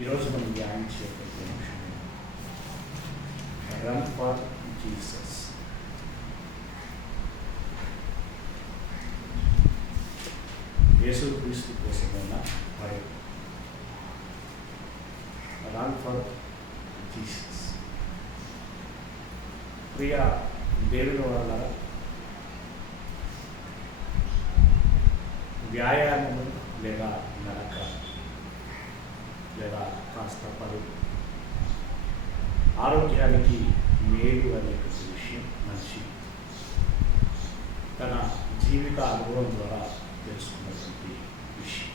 ఈరోజు మనం ధ్యానించేటువంటి అంశం రన్ ఫర్ జీసస్. యేసుక్రీస్తు కోసమైన పరుగు. Run for Jesus. ప్రియ దేవుని వల్ల వ్యాయామము లేదా నడక లేదా కాస్త పరుగు ఆరోగ్యానికి మేలు అనేటువంటి విషయం మనిషి తన జీవిత అనుభవం ద్వారా తెలుసుకున్నటువంటి విషయం.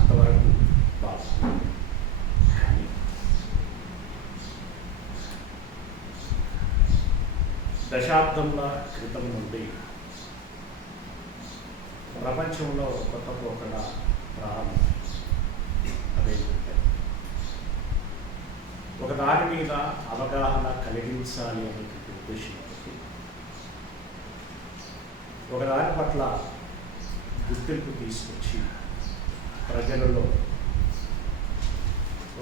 అంతవరకు బాగుంది. కానీ దశాబ్దముల క్రితం నుండి ప్రపంచంలో కొత్త పోకడ ప్రారంభం. అదే ఒక దాని మీద అవగాహన కలిగించాలి అనేటువంటి ఉద్దేశంతో ఒక దాని పట్ల గుర్తింపు తీసుకొచ్చి ప్రజలలో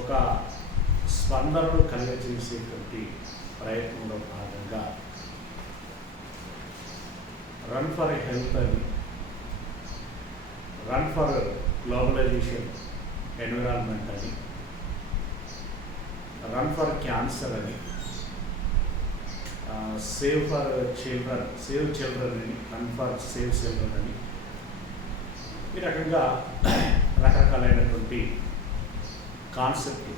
ఒక స్పందనను కలిగజేసేటువంటి ప్రయత్నంలో భాగంగా రన్ ఫర్ హెల్త్ అని, రన్ ఫర్ గ్లోబలైజేషన్ ఎన్విరాన్మెంట్ అని, రన్ ఫర్ క్యాన్సర్ అని, సేవ్ చిల్డ్రన్ అని, రన్ ఫర్ సేవ్ చిల్డ్రన్ అని, ఈ రకంగా రకరకాలైనటువంటి కాన్సెప్ట్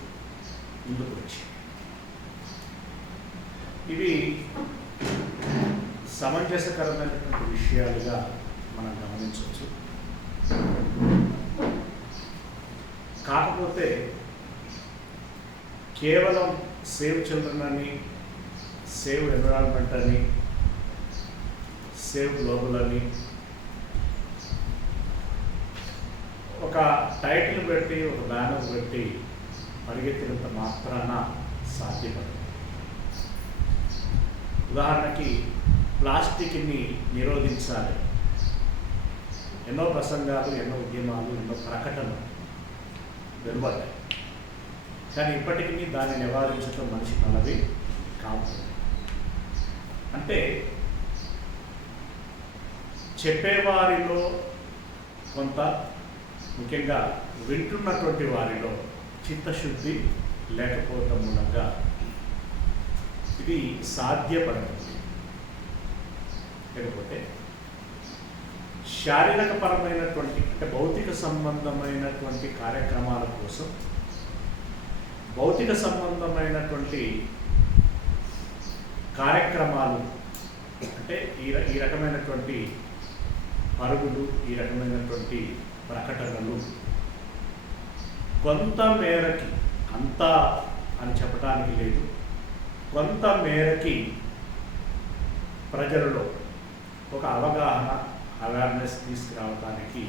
ముందుకు వచ్చి ఇవి సమంజసకరమైనటువంటి విషయాలుగా మనం గమనించవచ్చు. కాకపోతే కేవలం సేవ్ చిల్డ్రన్ అని, సేవ్ ఎన్విరాన్మెంట్ అని, సేవ్ గ్లోబల్ అని ఒక టైటిల్ పెట్టి ఒక బ్యానర్ పెట్టి పరిగెత్తినంత మాత్రాన సాధ్యపడదు. ఉదాహరణకి ప్లాస్టిక్ని నిరోధించాలి, ఎన్నో ప్రసంగాలు, ఎన్నో ఉద్యమాలు, ఎన్నో ప్రకటనలు వెలువడ్డాయి. కానీ ఇప్పటికీ దాన్ని నివారించడం మనిషి మనది కాదు. అంటే చెప్పేవారిలో కొంత, ముఖ్యంగా వింటున్నటువంటి వారిలో చిత్తశుద్ధి లేకపోవటం మూలంగా ఇది సాధ్యపడుతుంది. లేకపోతే శారీరకపరమైనటువంటి అంటే భౌతిక సంబంధమైనటువంటి కార్యక్రమాల కోసం, భౌతిక సంబంధమైనటువంటి కార్యక్రమాలు అంటే ఈ రకమైనటువంటి పరుగులు, ఈ రకమైనటువంటి ప్రకటనలు కొంత మేరకి, అంతా అని చెప్పడానికి లేదు, కొంత మేరకి ప్రజలలో ఒక అవగాహన, అవేర్నెస్ తీసుకురావడానికి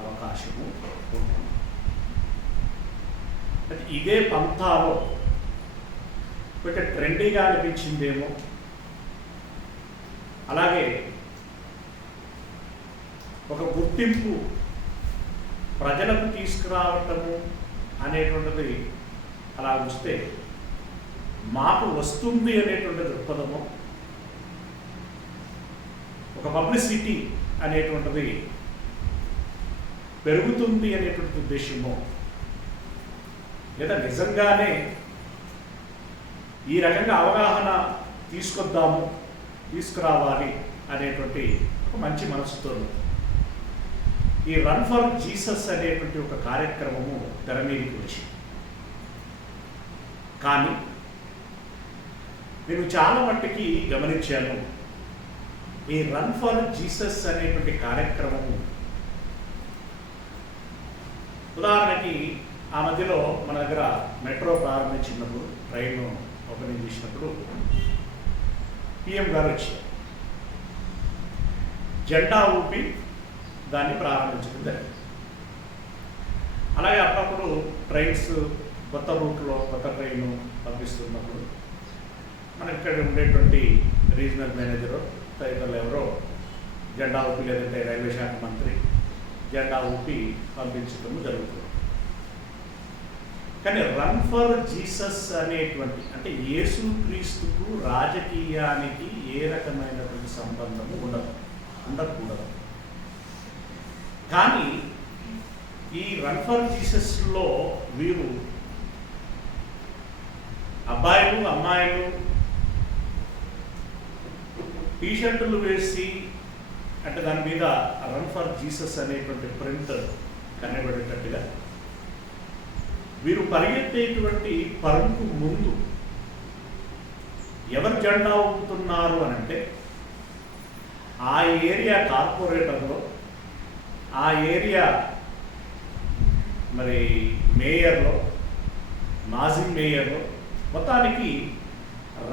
అవకాశము ఉంటుంది. అయితే ఇదే పంథాలో కొంచెం ట్రెండీగా అనిపించిందేమో, అలాగే ఒక గుర్తింపు ప్రజలకు తీసుకురావటము అనేటువంటిది అలా ఉంచితే మాకు వస్తుంది అనేటువంటి దృక్పథము, ఒక పబ్లిసిటీ అనేటువంటిది పెరుగుతుంది అనేటువంటి ఉద్దేశము, లేదా నిజంగానే ఈ రకంగా అవగాహన తీసుకురావాలి అనేటువంటి ఒక మంచి మనసుతో ఈ రన్ ఫర్ జీసస్ అనేటువంటి ఒక కార్యక్రమము తెర మీదకి వచ్చింది. కానీ నేను చాలా మట్టుకి గమనించాను, ఈ రన్ ఫర్ జీసస్ అనేటువంటి కార్యక్రమము ఉదాహరణకి ఆ మధ్యలో మన దగ్గర మెట్రో ప్రారంభించినప్పుడు, ట్రైన్ ఓపెనింగ్ చేసినప్పుడు పిఎం గారు వచ్చారు, జెండా ఊపి దాన్ని ప్రారంభించడం జరిగింది. అలాగే అప్పుడప్పుడు ట్రైన్స్ కొత్త రూట్లో కొత్త ట్రైన్ పంపిస్తున్నప్పుడు మనకి ఇక్కడ ఉండేటువంటి రీజనల్ మేనేజరు తదితరులు ఎవరో జెండా ఊపి, లేదంటే రైల్వే శాఖ మంత్రి జెండా ఊపి పంపించడం జరుగుతుంది. కానీ రన్ ఫర్ జీసస్ అనేటువంటి అంటే యేసుక్రీస్తుకు రాజకీయానికి ఏ రకమైనటువంటి సంబంధము ఉండకూడదు. కానీ ఈ రన్ ఫర్ జీసస్లో వీరు అబ్బాయిలు అమ్మాయిలు టీషర్టులు వేసి అంటే దాని మీద రన్ ఫర్ జీసస్ అనేటువంటి ప్రింట్ కనబడేటట్టుగా వీరు పరిగెత్తేటువంటి పరుగుకు ముందు ఎవరు జెండా ఊపుతున్నారు అని అంటే ఆ ఏరియా కార్పొరేటర్లో ఆ ఏరియా మరి మేయర్లో మాజీ మేయర్లో మొత్తానికి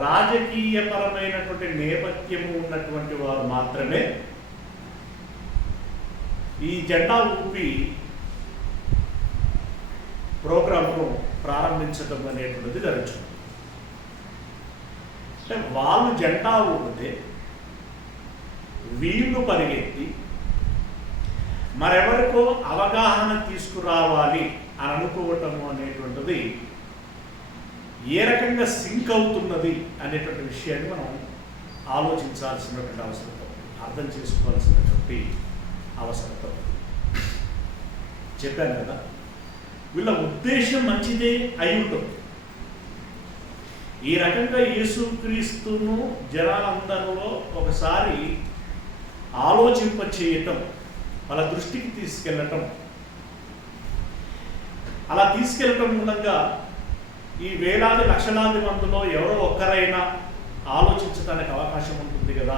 రాజకీయపరమైనటువంటి నేపథ్యము ఉన్నటువంటి వారు మాత్రమే ఈ జెండా ఊపి ప్రోగ్రామ్ను ప్రారంభించడం అనేటువంటిది జరుగుతుంది. అంటే వాళ్ళు జెండా ఊపితే వీళ్ళు పరిగెత్తి మరెవరికో అవగాహన తీసుకురావాలి అని అనుకోవటము అనేటువంటిది ఏ రకంగా సింక్ అవుతున్నది అనేటువంటి విషయాన్ని మనం ఆలోచించాల్సినటువంటి అవసరం, అర్థం చేసుకోవాల్సినటువంటి అవసరం. చెప్పాను కదా, వీళ్ళ ఉద్దేశం మంచిదే అయి ఉంటుంది. ఈ రకంగా యేసుక్రీస్తును జనాలందరిలో ఒకసారి ఆలోచింపచేయటం, వాళ్ళ దృష్టికి తీసుకెళ్ళటం, అలా తీసుకెళ్ళటం మూలంగా ఈ వేలాది లక్షలాది మందిలో ఎవరో ఒక్కరైనా ఆలోచించడానికి అవకాశం ఉంటుంది కదా,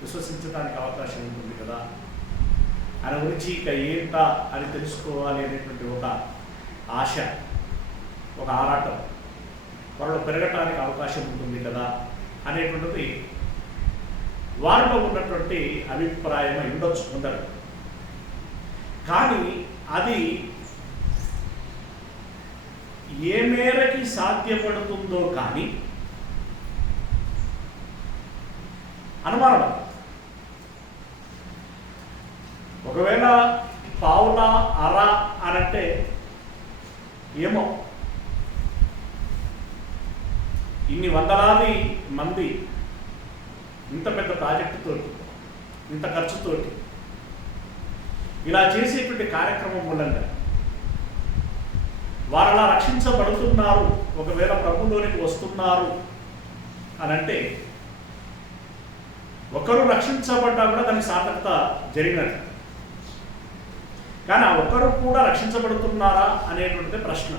విశ్వసించడానికి అవకాశం ఉంటుంది కదా, ఆయన గురించి ఇక ఏంటా అని తెలుసుకోవాలి అనేటువంటి ఒక ఆశ, ఒక ఆరాటం వారిలో పెరగటానికి అవకాశం ఉంటుంది కదా అనేటువంటిది వారిలో ఉన్నటువంటి అభిప్రాయం ఉండొచ్చు ఉండదు. కానీ అది ఏ మేరకి సాధ్యపడుతుందో కానీ అనుమానం. ఒకవేళ పావుల అర అనంటే ఏమో ఇన్ని వందలాది మంది ఇంత పెద్ద ప్రాజెక్టుతోటి ఇంత ఖర్చుతోటి ఇలా చేసేటువంటి కార్యక్రమం మూలంగా వారు అలా రక్షించబడుతున్నారు, ఒకవేళ ప్రభువులోనికి వస్తున్నారు అనంటే ఒకరు రక్షించబడ్డా కూడా దానికి సార్థకత జరిగినట్టు. కానీ ఆ ఒక్కరు కూడా రక్షించబడుతున్నారా అనేటువంటిది ప్రశ్న.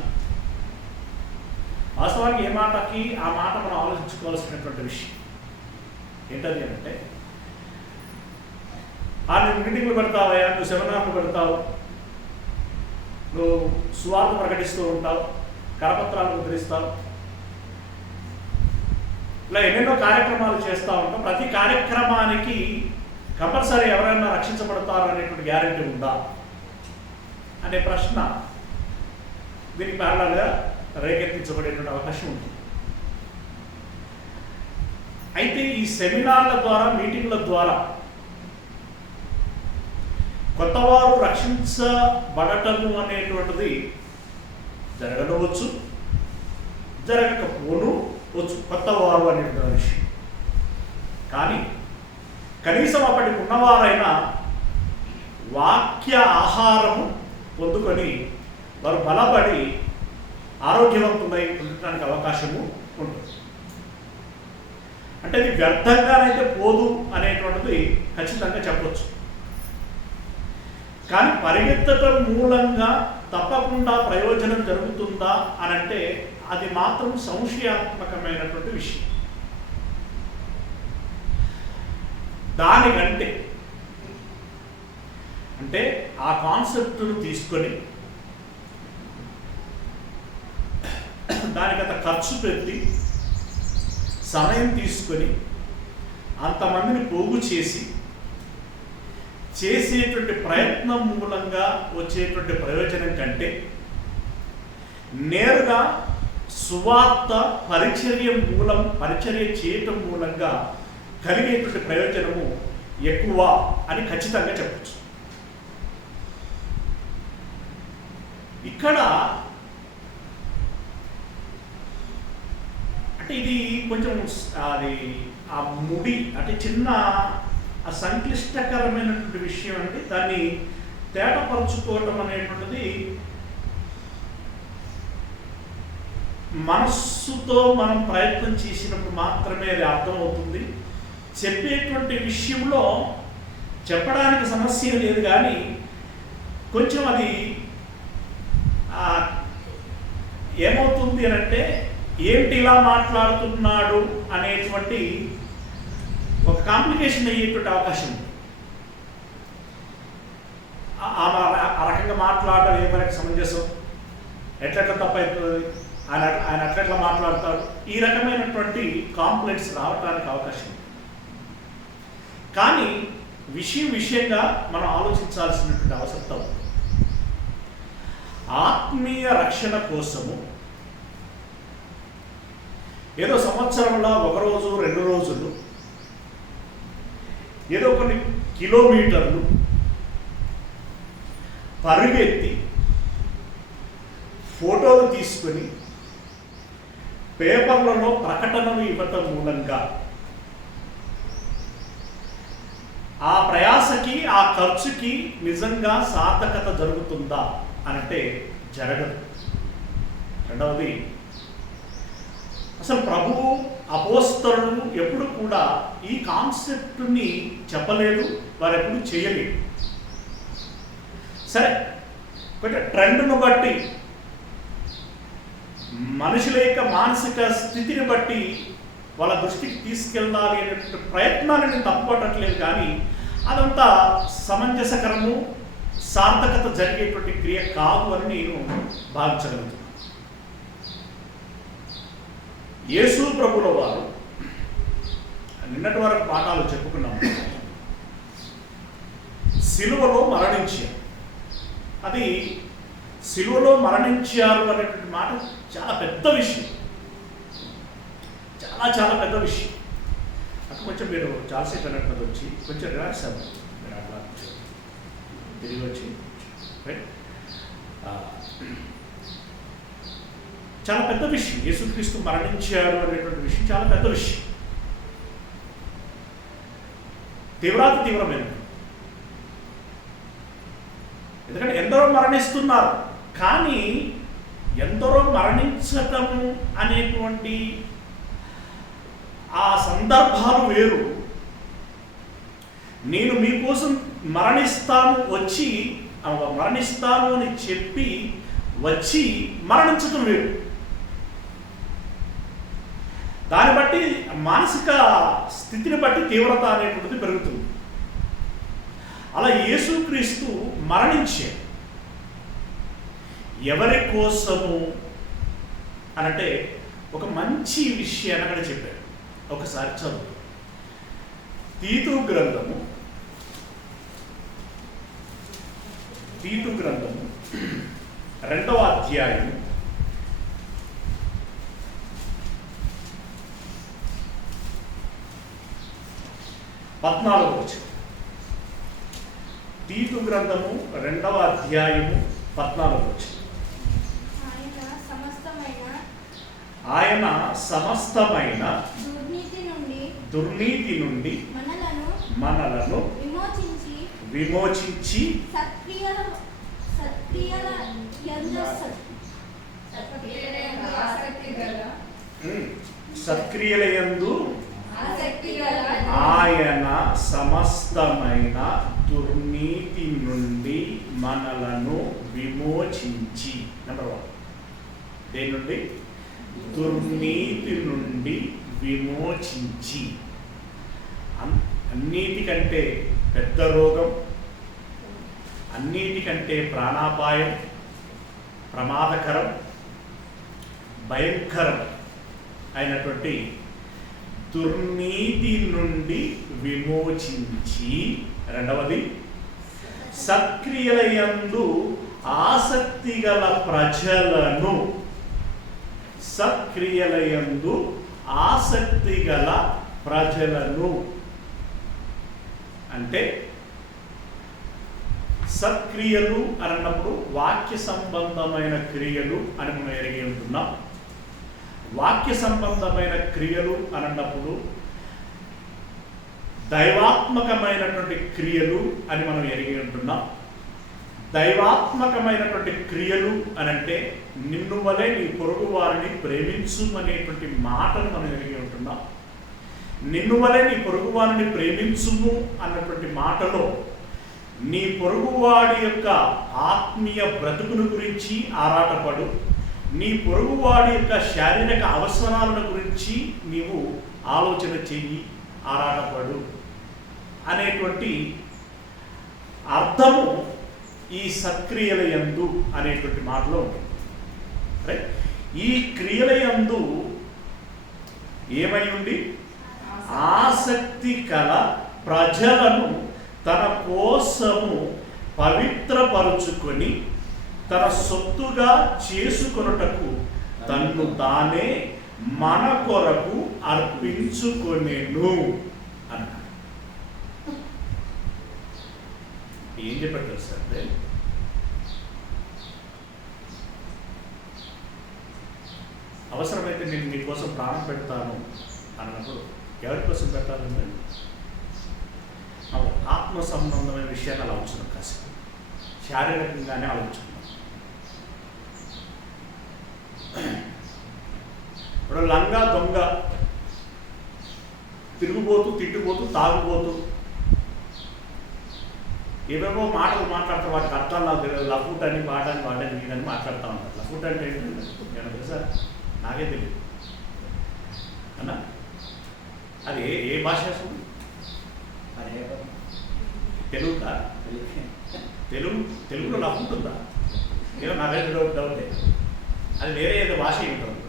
వాస్తవానికి ఏ మాటకి ఆ మాట మనం ఆలోచించుకోవాల్సినటువంటి విషయం ఏంటది అంటే, నువ్వు మీటింగ్లు పెడతావయ్యా, నువ్వు సెమినార్లు పెడతావు, నువ్వు సువార్త ప్రకటిస్తూ ఉంటావు, కరపత్రాలు ముద్రిస్తావు, ఇలా ఎన్నెన్నో కార్యక్రమాలు చేస్తూ ఉంటాం. ప్రతి కార్యక్రమానికి కంపల్సరీ ఎవరైనా రక్షించబడతారు అనేటువంటి గ్యారెంటీ ఉందా అనే ప్రశ్న దీనికి ప్యారలల్గా రేకెత్తించబడేటువంటి అవకాశం ఉంటుంది. అయితే ఈ సెమినార్ల ద్వారా, మీటింగ్ల ద్వారా కొత్తవారు రక్షించబడటము అనేటువంటిది జరగవచ్చు, జరగకపోను వచ్చు, కొత్తవారు అనేటువంటి విషయం. కానీ కనీసం అప్పటికి ఉన్నవారైనా వాక్య ఆహారము పొందుకొని వారు బలపడి ఆరోగ్యవంతులై ఉండటానికి అవకాశము ఉంటుంది. అంటే ఇది వ్యర్థంగానైతే పోదు అనేటువంటిది ఖచ్చితంగా చెప్పవచ్చు. కానీ పరిగెత్తటం మూలంగా తప్పకుండా ప్రయోజనం జరుగుతుందా అనంటే అది మాత్రం సంశయాత్మకమైనటువంటి విషయం. దానికంటే అంటే ఆ కాన్సెప్ట్ను తీసుకొని దానికంత ఖర్చు పెట్టి సమయం తీసుకొని అంతమందిని పోగు చేసేటువంటి ప్రయత్నం మూలంగా వచ్చేటువంటి ప్రయోజనం కంటే నేరుగా సువార్త పరిచర్య చేయటం మూలంగా కలిగేటువంటి ప్రయోజనము ఎక్కువ అని ఖచ్చితంగా చెప్పచ్చు. ఇక్కడ అంటే ఇది కొంచెం అది ఆ ముడి అంటే చిన్న సంక్లిష్టకరమైనటువంటి విషయం అంటే దాన్ని తేటపరుచుకోవటం అనేటువంటిది మనస్సుతో మనం ప్రయత్నం చేసినప్పుడు మాత్రమే అది అర్థమవుతుంది. చెప్పేటువంటి విషయంలో చెప్పడానికి సమస్య లేదు, కానీ కొంచెం అది ఏమవుతుంది అని అంటే ఏంటి ఇలా మాట్లాడుతున్నాడు అనేటువంటి ఒక కాంప్లికేషన్ అయ్యేటువంటి అవకాశం ఉంది. ఆ రకంగా మాట్లాడటం ఏ మనకి సమంజసం, ఎట్లెట్లా తప్పవుతుంది, ఆయన అట్లెట్లా మాట్లాడతాడు, ఈ రకమైనటువంటి కాంప్లైంట్స్ రావడానికి అవకాశం ఉంది. కానీ విషయంగా మనం ఆలోచించాల్సినటువంటి అవసరం ఉంది. ఆత్మీయ రక్షణ కోసము ఏదో సంవత్సరంలో 1 రోజు 2 రోజులు ఏదో కొన్ని కిలోమీటర్లు పరుగెత్తి ఫోటోలు తీసుకొని పేపర్లలో ప్రకటనలు ఇవ్వటం మూలంగా ఆ ప్రయాసకి ఆ ఖర్చుకి నిజంగా సార్థకత జరుగుతుందా అనంటే జరగదు. రెండవది, అసలు ప్రభువు అపోస్తలులు ఎప్పుడు కూడా ఈ కాన్సెప్ట్ని చెప్పలేదు, వారు ఎప్పుడు చేయలేదు. సరే, కొంచెం ట్రెండ్ను బట్టి మనుషుల యొక్క మానసిక స్థితిని బట్టి వాళ్ళ దృష్టికి తీసుకెళ్ళాలి అనేటువంటి ప్రయత్నాన్ని నేను తప్పుపట్టట్లేదు, కానీ అదంతా సమంజసకరము సార్థకత జరిగేటువంటి క్రియ కాదు అని నేను భావించగలుగుతున్నాను. యేసు ప్రభుల వారు నిన్నటి వరకు పాఠాలు చెప్పుకున్నాము, సిలువలో మరణించారు. అది సిలువలో మరణించారు అనేటువంటి మాట చాలా పెద్ద విషయం, చాలా పెద్ద విషయం. అక్కడ కొంచెం మీరు చాలాసేపు అన్నట్టు వచ్చి కొంచెం రిలాక్స్ అవ్వండి. మీరు అట్లా తిరిగి వచ్చి చాలా పెద్ద విషయం. యేసుక్రీస్తు మరణించారు అనేటువంటి విషయం చాలా పెద్ద విషయం, తీవ్రమైన. ఎందుకంటే ఎందరో మరణిస్తున్నారు, కానీ ఎందరో మరణించటము అనేటువంటి ఆ సందర్భాలు వేరు. నేను మీకోసం మరణిస్తాను అని చెప్పి వచ్చి మరణించటం వేరు. దాన్ని బట్టి మానసిక స్థితిని బట్టి తీవ్రత అనేటువంటిది పెరుగుతుంది. అలా యేసుక్రీస్తు మరణించారు. ఎవరి కోసము అనంటే ఒక మంచి విషయాన్ని అక్కడ చెప్పారు. ఒకసారి చదువు. తీతు గ్రంథము 2వ అధ్యాయం 14వ వచనం. తీతు గ్రంథము 2వ అధ్యాయము 14వ వచనం. ఆయన సమస్తమైన దుర్నీతి నుండి మనలను విమోచించి సత్క్రియలయందు ఆయన సమస్తమైన దుర్నీతి నుండి మనలను విమోచించి. నెంబర్ 1, దేని నుండి? దుర్నీతి నుండి విమోచించి. అన్నిటికంటే పెద్ద రోగం, అన్నిటికంటే ప్రాణాపాయం, ప్రమాదకరం, భయంకరం అయినటువంటి దుర్నీతి నుండి విమోచించి. రెండవది, సత్క్రియలయందు ఆసక్తి గల ప్రజలను, సత్క్రియలయందు ఆసక్తి గల ప్రజలను అంటే సత్క్రియలు అన్నప్పుడు వాక్య సంబంధమైన క్రియలు అని మనం ఎరిగి ఉంటున్నాం. వాక్య సంబంధమైన క్రియలు అన్నప్పుడు దైవాత్మకమైనటువంటి క్రియలు అని మనం ఎరిగి ఉంటున్నాం. దైవాత్మకమైనటువంటి క్రియలు అనంటే నిన్ను వలె నీ పొరుగు వారిని ప్రేమించు అనేటువంటి మాటను మనం ఎరిగి ఉంటున్నాం. నిన్ను వలె నీ పొరుగు వారిని ప్రేమించుము అన్నటువంటి మాటలో నీ పొరుగువాడి యొక్క ఆత్మీయ బ్రతుకును గురించి ఆరాటపడు, నీ పొరుగువాడి యొక్క శారీరక అవసరాలను గురించి నీవు ఆలోచన చెయ్యి, ఆరాటపడు అనేటువంటి అర్థము ఈ సత్క్రియల యందు అనేటువంటి మాటలో ఉంటుంది. రైట్? ఈ క్రియల యందు ఏమై ఉండి ఆసక్తి కల ప్రజలను తన కోసము పవిత్రపరుచుకొని తన సొత్తుగా చేసుకొనుటకు తన్ను తానే మన కొరకు అర్పించుకొనెను అన్నాడు. ఏం చెప్పారు సార్ అంటే అవసరమైతే నేను మీకోసం ప్రాణం పెడతాను అన్నప్పుడు ఎవరి కోసం పెట్టాలంటే ఆత్మ సంబంధమైన విషయాన్ని అలా ఉంచున్నాం, కాసేపు శారీరకంగానే ఆలోచించుకున్నాం. ఇప్పుడు లంగా దొంగ తిరుగుబోతూ, తిట్టుబోతూ, తాగుబోతూ ఏవేవో మాటలు మాట్లాడతారు. వాటికి అర్థాలు నాకు తెలియదు. లఫూట్ అని వాడని వాడని వీడని మాట్లాడుతూ ఉంటారు. లఫూట్ అంటే ఏంటంటే నేను తెలుసా, నాకే తెలియదు అన్నా. అది ఏ భాష అసలు? తెలుగుగా? తెలుగులో లఫూట్ ఉందా? ఏదో నాకైతే డౌటే. అది వేరే ఏదో భాష ఉంటుంది.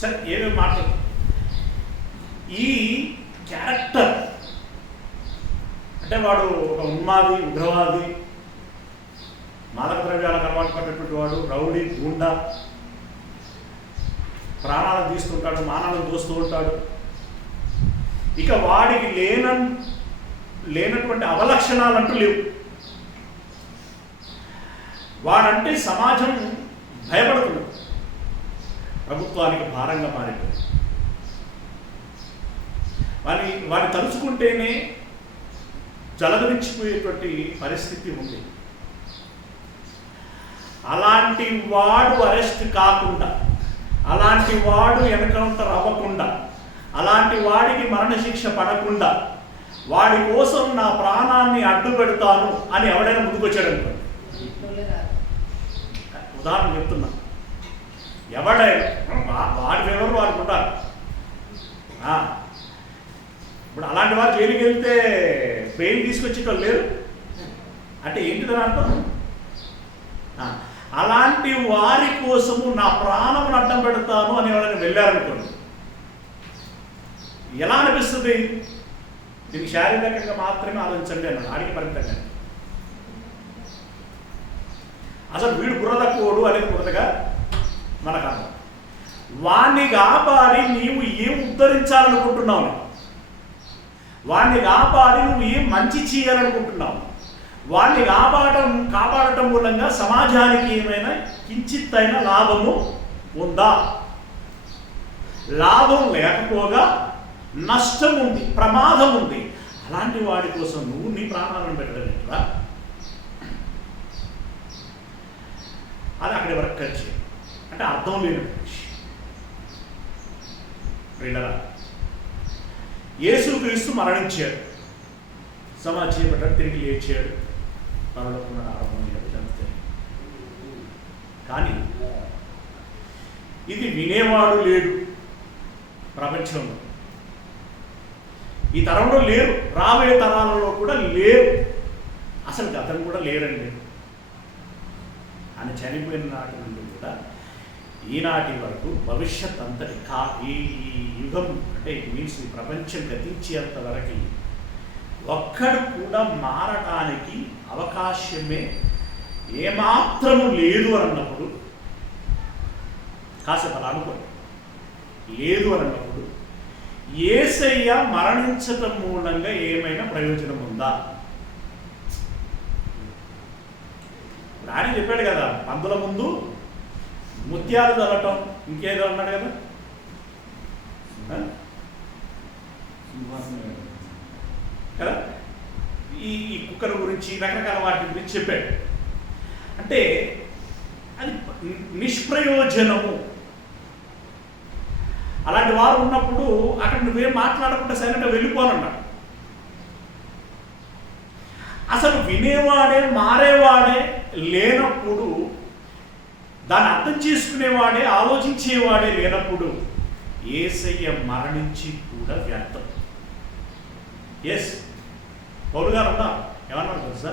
సరే, ఏమేమి మాట్లాడు. ఈ క్యారెక్టర్ అంటే వాడు ఒక ఉన్మాది, ఉగ్రవాది, మాదక ద్రవ్యాలకు అలవాటు పడినటువంటి వాడు, రౌడీ, గూండా, ప్రాణాలను తీస్తుంటాడు, మానాలను దోస్తూ ఉంటాడు. ఇక వాడికి లేనటువంటి అవలక్షణాలు అంటూ లేవు. వాడంటే సమాజం భయపడుతుంది, ప్రభుత్వానికి భారంగా మారిపోయింది. వాడిని తలుచుకుంటేనే జలధరించిపోయేటువంటి పరిస్థితి ఉంది. అలాంటి వాడు అరెస్ట్ కాకుండా, అలాంటి వాడు ఎన్కౌంటర్ అవ్వకుండా, అలాంటి వాడికి మరణశిక్ష పడకుండా వాడి కోసం నా ప్రాణాన్ని అడ్డు పెడతాను అని ఎవడైనా ముందుకొచ్చాడు అనుకోండి, ఉదాహరణ చెప్తున్నా, ఎవడైనా వాడి ఎవరు వారికి ఉంటారు. ఇప్పుడు అలాంటి వారు జైలుకి వెళ్తే పెయిన్ తీసుకొచ్చేటోళ్ళు లేరు అంటే ఏంటిదని అర్థం? అలాంటి వారి కోసము నా ప్రాణం అడ్డం పెడతాను అని ఎవరైనా వెళ్ళారనుకోండి, ఎలా అనిపిస్తుంది? దీనికి శారీరకంగా మాత్రమే ఆలోచించండి అన్నాడు, ఆడికి పరిమితంగా. అసలు వీడు బుర్ర తక్కువడు అనేది బుర్రగా మనకు అర్థం. వాణ్ణి కాపాడి నీవు ఏం ఉద్ధరించాలనుకుంటున్నావు? వాణ్ణి కాపాడి నువ్వు ఏం మంచి చేయాలనుకుంటున్నావు? వాణ్ణి కాపాడటం మూలంగా సమాజానికి ఏమైనా కించిత్తైన లాభము ఉందా? లాభం లేకపోగా నష్టం ఉంది, ప్రమాదం ఉంది. అలాంటి వాడి కోసం నువ్వు నీ ప్రాణాలను పెట్టడం ఏంట్రా? అది అక్కడి వరకు ఖర్చు అంటే అర్థం లేని మనిషి. యేసుక్రీస్తు మరణించాడు, సమాధి చేయబడ్డాడు, తిరిగి లేచాడు, పరలోకంలో ఆరంభమయ్యాడు, చనిపోయాడు. కానీ ఇది వినేవాడు లేడు ప్రపంచంలో. ఈ తరంలో లేరు, రాబోయే తరాలలో కూడా లేరు, అసలు గతం కూడా లేరండి. ఆయన చనిపోయిన నాటి నుండి కూడా ఈనాటి వరకు భవిష్యత్ అంతటి ఈ యుగం అంటే ఇట్ మీన్స్ ఈ ప్రపంచం గతించేంత వరకు ఒక్కడు కూడా మారటానికి అవకాశమే ఏమాత్రము లేదు అని అన్నప్పుడు, కాసేపు అలా అనుకోండి, లేదు అని అన్నప్పుడు యేసయ్య మరణించటం మూలంగా ఏమైనా ప్రయోజనం ఉందా? ఆయన చెప్పాడు కదా, మందుల ముందు ముత్యాలు చల్లటం, ఇంకేదో అన్నాడు కదా, కదా ఈ కుక్కల గురించి రకరకాల వాటి గురించి చెప్పాడు. అంటే అది నిష్ప్రయోజనము. అలాంటి వారు ఉన్నప్పుడు అక్కడ నువ్వేం మాట్లాడకుండా సైలెంట్గా వెళ్ళిపోనన్నాడు. అసలు వినేవాడే మారేవాడే లేనప్పుడు, దాన్ని అర్థం చేసుకునేవాడే ఆలోచించేవాడే లేనప్పుడు యేసయ్య మరణించి కూడా వ్యర్థం. ఎస్, పౌలు గారు అన్నారు, ఏమన్నారు తెలుసా?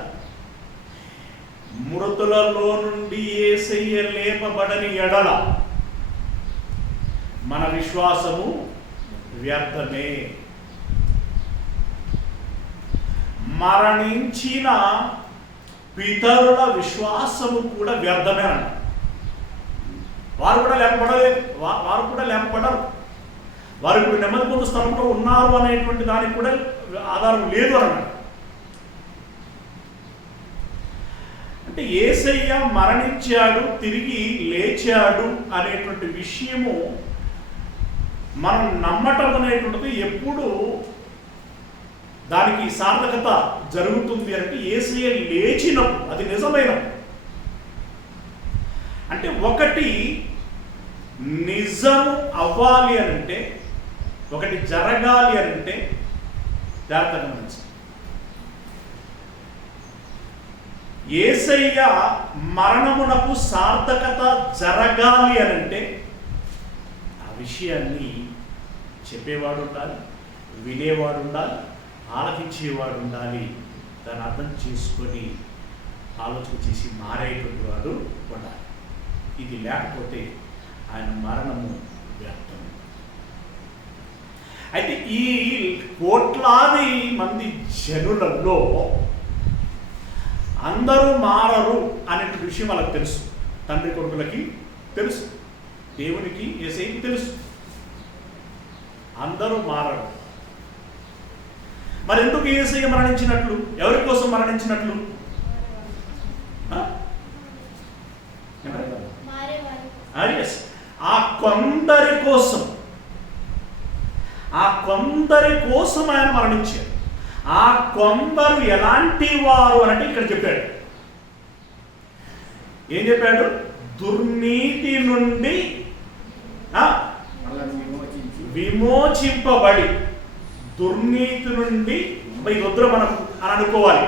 మృతులలో నుండి యేసయ్య లేపబడని ఎడల మన విశ్వాసము వ్యర్థమే. మరణించిన పితరుల విశ్వాసము కూడా వ్యర్థమే అన్న. వారు కూడా లేపబడరు. వారు ఇప్పుడు నెమ్మది పొందు స్థలంలో ఉన్నారు అనేటువంటి దానికి కూడా ఆధారం లేదు అన్నాడు. అంటే యేసయ్య మరణించాడు, తిరిగి లేచాడు అనేటువంటి విషయము మనం నమ్మటం అనేటువంటిది ఎప్పుడు దానికి సార్థకత జరుగుతుంది అంటే యేసయ్య లేచినప్పుడు, అది నిజమైనప్పుడు. అంటే ఒకటి నిజము అవ్వాలి అనంటే, ఒకటి జరగాలి అనంటే జాగ్రత్తగా గమనించండి. యేసయ్య మరణమునకు సార్థకత జరగాలి అనంటే ఆ విషయాన్ని చెప్పేవాడు ఉండాలి, వినేవాడు ఉండాలి, ఆలకించేవాడు ఉండాలి, దాన్ని అర్థం చేసుకొని ఆలోచన చేసి మారేటువంటి వాడు ఉండాలి. ఇది లేకపోతే ఆయన మరణము వ్యర్థం. అయితే ఈ కోట్లాది మంది జనులలో అందరూ మారరు అనేటువంటి విషయం వాళ్ళకి తెలుసు. తండ్రి కొడుకులకి తెలుసు, దేవునికి యేసయ్యకి తెలుసు, అందరూ మారరు. మరి ఎందుకు యేసయ్య మరణించినట్లు? ఎవరి కోసం మరణించినట్లు? ఆ కొందరి కోసం, ఆయన మరణించారు. ఆ కొందరు ఎలాంటి వారు అంటే ఇక్కడ చెప్పాడు. ఏం చెప్పాడు? దుర్నీతి నుండి విమోచింపబడి, దుర్నీతి నుండి వద్దు మనం అని అనుకోవాలి.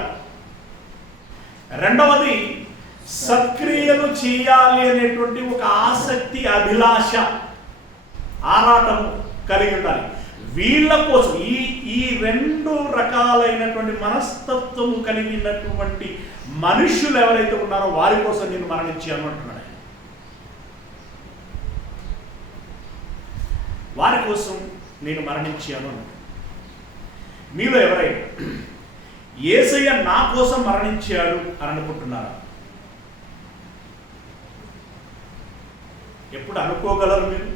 రెండవది, సత్క్రియలు చేయాలి అనేటువంటి ఒక ఆసక్తి, అభిలాష, ఆరాటము కలిగి ఉండాలి. వీళ్ళ కోసం ఈ రెండు రకాలైనటువంటి మనస్తత్వము కలిగినటువంటి మనుషులు ఎవరైతే ఉన్నారో వారి కోసం నేను మరణించాను అంటున్నాడు. వారి కోసం నేను మరణించాను అన్నాడు. మీలో ఎవరైనా యేసయ్య నా కోసం మరణించాడు అని అనుకుంటున్నారా? ఎప్పుడు అనుకోగలరు మీరు?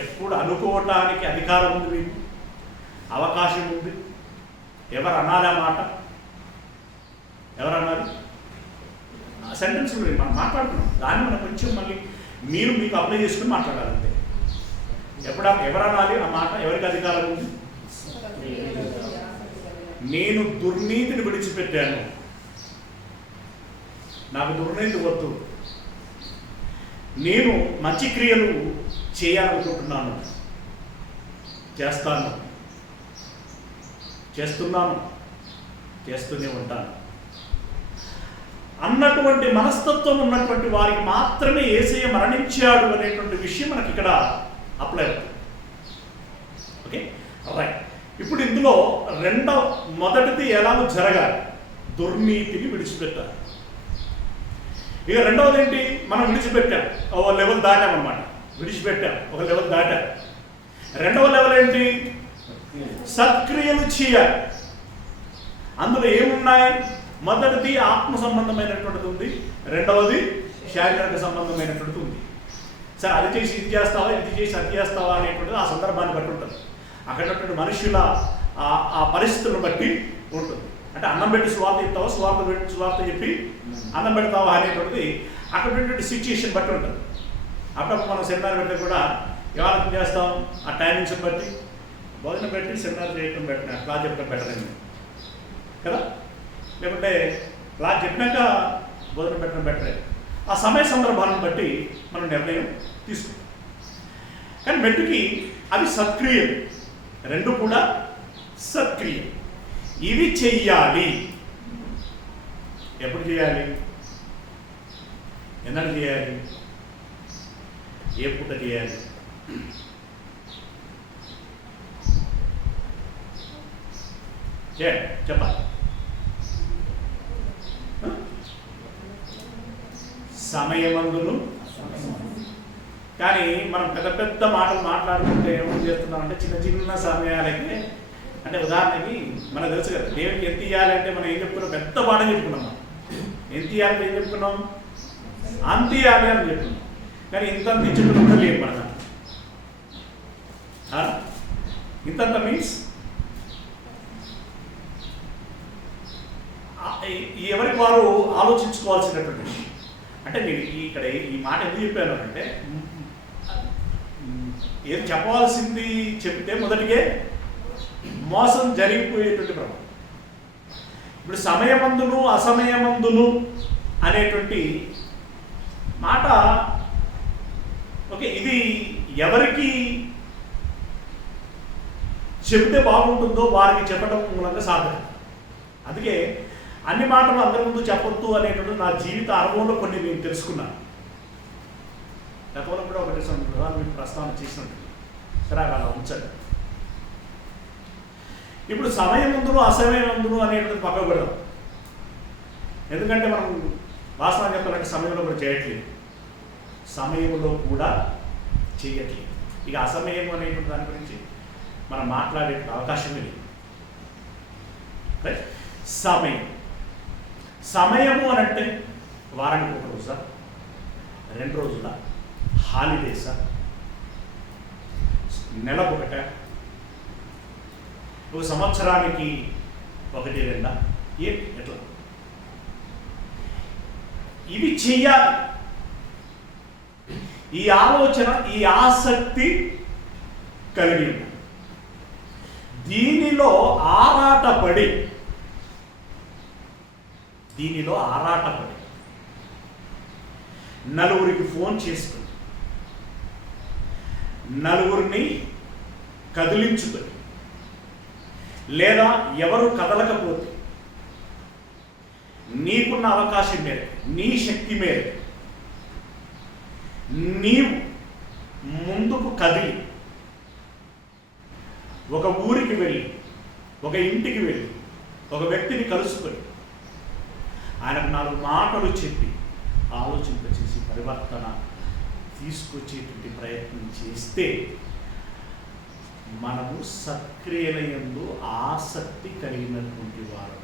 ఎప్పుడు అనుకోవటానికి అధికారం ఉంది, మీకు అవకాశం ఉంది. ఎవరు అనాలి ఆ మాట? ఎవరు అన్నారు? సెంటెన్స్ మనం మాట్లాడుతున్నాం, దాన్ని మనం కొంచెం మళ్ళీ మీకు అప్లై చేసుకుని మాట్లాడాలి అంతే. ఎవరు అనాలి ఆ మాట? ఎవరికి అధికారం ఉంది? నేను దుర్నీతిని విడిచిపెట్టాను, నాకు దుర్నీతి వద్దు, నేను మంచి క్రియలు చేయాలనుకుంటున్నాను, చేస్తున్నాను, చేస్తూనే ఉంటాను అన్నటువంటి మనస్తత్వం ఉన్నటువంటి వారికి మాత్రమే యేసయ్య మరణించాడు అనేటువంటి విషయం మనకి ఇక్కడ అప్లై అవుతుంది. Okay, right. ఇప్పుడు ఇందులో మొదటిది ఎలాగో జరగాలి, దుర్నీతిని విడిచిపెట్టాలి. ఇక రెండవది ఏంటి? మనం విడిచిపెట్టాం, ఒక లెవెల్ దాటామన్నమాట. విడిచిపెట్టాం, ఒక లెవెల్ దాటాం. రెండవ లెవెల్ ఏంటి? సత్క్రియలు చేయాలి. అందులో ఏమున్నాయి? మొదటిది ఆత్మ సంబంధమైనటువంటిది ఉంది, రెండవది శారీరక సంబంధమైనటువంటిది ఉంది. సరే, అది చేసి ఇది చేస్తావా, ఇది చేసి అది చేస్తావా అనేటువంటిది ఆ సందర్భాన్ని బట్టి ఉంటుంది. అక్కడ ఉన్నటువంటి మనుషుల ఆ పరిస్థితులను బట్టి ఉంటుంది. అంటే అన్నం పెట్టి స్వార్థ చెప్తావా, స్వార్థ చెప్పి అన్నం పెడతావా అనేటువంటిది అక్కడ ఉన్నటువంటి సిచ్యుయేషన్ బట్టి ఉంటుంది. అప్పుడప్పుడు మనం సెమినార్ పెడితే కూడా ఎవరికి చేస్తాం, ఆ టైమింగ్స్ బట్టి బోధన పెట్టి సెమినార్ చేయడం బెటర్, క్లాస్ చెప్పడం బెటర్ అండి కదా. లేకుంటే క్లాస్ చెప్పినాక బోధన పెట్టడం బెటరే. ఆ సమయ సందర్భాలను బట్టి మనం నిర్ణయం తీసుకుంటాం. కానీ మెట్టుకి అవి సత్క్రియలు, రెండు కూడా సత్క్రియలు. ఇవి చెయ్యాలి. ఎప్పుడు చేయాలి, ఎన్నడూ చేయాలి, ఏ పూట చేయాలి? చెప్పాలి. సమయమందును. కానీ మనం పెద్ద పెద్ద మాటలు మాట్లాడుకుంటే ఏమేమి చేస్తున్నామంటే చిన్న చిన్న సమయాలకి, అంటే ఉదాహరణకి మనకు తెలుసు కదా, దేవునికి ఎంత ఇవ్వాలంటే మనం ఏం చెప్పుకున్నాం, పెద్ద పాట చెప్పుకున్నాం. మనం ఎంత ఇవ్వాలంటే ఏం చెప్పుకున్నాం, అంత ఇవ్వాలి అని చెప్పుకున్నాం. కానీ ఇంత ఇచ్చుకుని కూడా లేదు మనకు. ఇంతంత మీన్స్ ఎవరికి వారు ఆలోచించుకోవాల్సినటువంటి విషయం. అంటే నేను ఇక్కడ ఈ మాట ఎందుకు చెప్పాను అంటే, ఏది చెప్పవలసింది చెప్తే మొదటిగే మోసం జరిగిపోయేటువంటి ప్రమాదం. ఇప్పుడు సమయమందును అసమయమందును అనేటువంటి మాట, ఓకే, ఇది ఎవరికి చెబితే బాగుంటుందో వారికి చెప్పడం మూలంగా సాధన. అందుకే అన్ని మాటలు అందరి ముందు చెప్పొద్దు అనేటువంటి నా జీవిత అనుభవంలో కొన్ని నేను తెలుసుకున్నాను. గతంలో కూడా ఒకటి మీకు ప్రస్తావన చేసినట్టు, సరే అలా ఉంచండి. ఇప్పుడు సమయమందును అసమయమందును అనేటువంటి పక్కకు పెడదాం. ఎందుకంటే మనం వాస్తవం చెప్పాలంటే సమయంలో కూడా చేయట్లేదు, సమయంలో కూడా చేయట్లేదు. ఇక అసమయం అనేటువంటి దాని గురించి మనం మాట్లాడే అవకాశం లేదు. రైట్. సమయము అని అంటే వారానికి ఒక రోజా, 2 రోజుల, హాలిడేసా, నెలకు ఒకట, ఒక సంవత్సరానికి 1-2 ఏంటి, ఎట్లా? ఇవి చెయ్యాలి. ఈ ఆలోచన, ఈ ఆసక్తి కలిగి ఉంది. దీనిలో ఆరాటపడి నలుగురికి ఫోన్ చేసుకుని, నలుగురిని కదిలించుకొని, లేదా ఎవరు కదలకపోతే నీకున్న అవకాశం మేరకు, నీ శక్తి మేరకు నీవు ముందుకు కదిలి ఒక ఊరికి వెళ్ళి, ఒక ఇంటికి వెళ్ళి, ఒక వ్యక్తిని కలుసుకొని ఆయనకు 4 మాటలు చెప్పి ఆలోచింపచేసి పరివర్తన తీసుకొచ్చేటువంటి ప్రయత్నం చేస్తే మనము సత్క్రియలయందు ఆసక్తి కలిగినటువంటి వారు.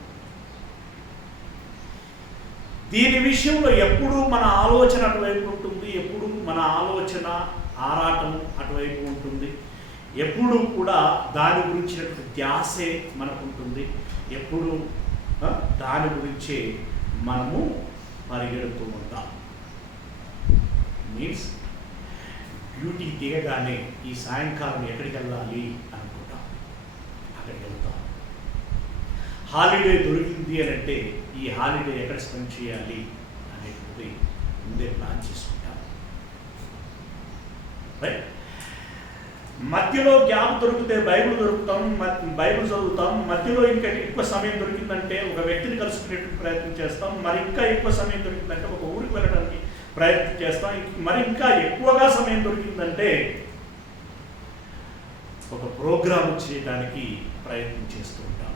దీని విషయంలో ఎప్పుడూ మన ఆలోచన అటువైపు ఉంటుంది, ఎప్పుడు మన ఆలోచన ఆరాటము అటువైపు ఉంటుంది, ఎప్పుడు కూడా దాని గురించినటువంటి ధ్యాసే మనకు ఉంటుంది, ఎప్పుడు దాని గురించే మనము పరిగెడుతూ ఉంటాం. మీన్స్ డ్యూటీ దిగగానే ఈ సాయంకాలం ఎక్కడికి వెళ్ళాలి అనుకుంటాం, అక్కడికి వెళ్తాం. హాలిడే దొరికింది అని అంటే ఈ హాలిడే ఎక్కడ స్పెండ్ చేయాలి అనేటువంటి ముందే ప్లాన్ చేసుకుంటాం. రైట్. మధ్యలో గ్యాప్ దొరికితే బైబిల్ దొరుకుతాం, బైబిల్ చదువుతాం. మధ్యలో ఇంకా ఎక్కువ సమయం దొరికిందంటే ఒక వ్యక్తిని కలుసుకునేటువంటి ప్రయత్నం చేస్తాం. మరి ఇంకా ఎక్కువ సమయం దొరికిందంటే ఒక ఊరికి వెళ్ళడానికి ప్రయత్నం చేస్తాం. మరి ఇంకా ఎక్కువగా సమయం దొరికిందంటే ఒక ప్రోగ్రామ్ చేయడానికి ప్రయత్నం చేస్తూ ఉంటాం.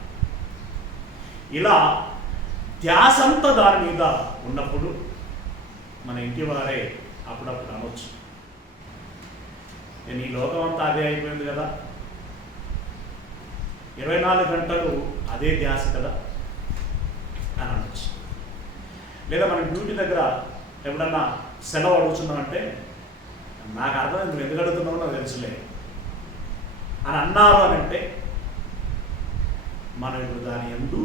ఇలా ధ్యాసంతా దాని మీద ఉన్నప్పుడు మన ఇంటి వారే అప్పుడప్పుడు అనొచ్చు, నేను ఈ లోకం అంతా అదే అయిపోయింది కదా, 24 గంటలు అదే ధ్యాస కదా అని అనొచ్చు. లేదా మనం డ్యూటీ దగ్గర ఎప్పుడన్నా సెలవు అడుగుతున్నామంటే నాకు అర్థం నువ్వు ఎందుకు అడుగుతున్నావు నాకు తెలుసులే అని అన్నారు అని అంటే మనం ఇప్పుడు దాని యందు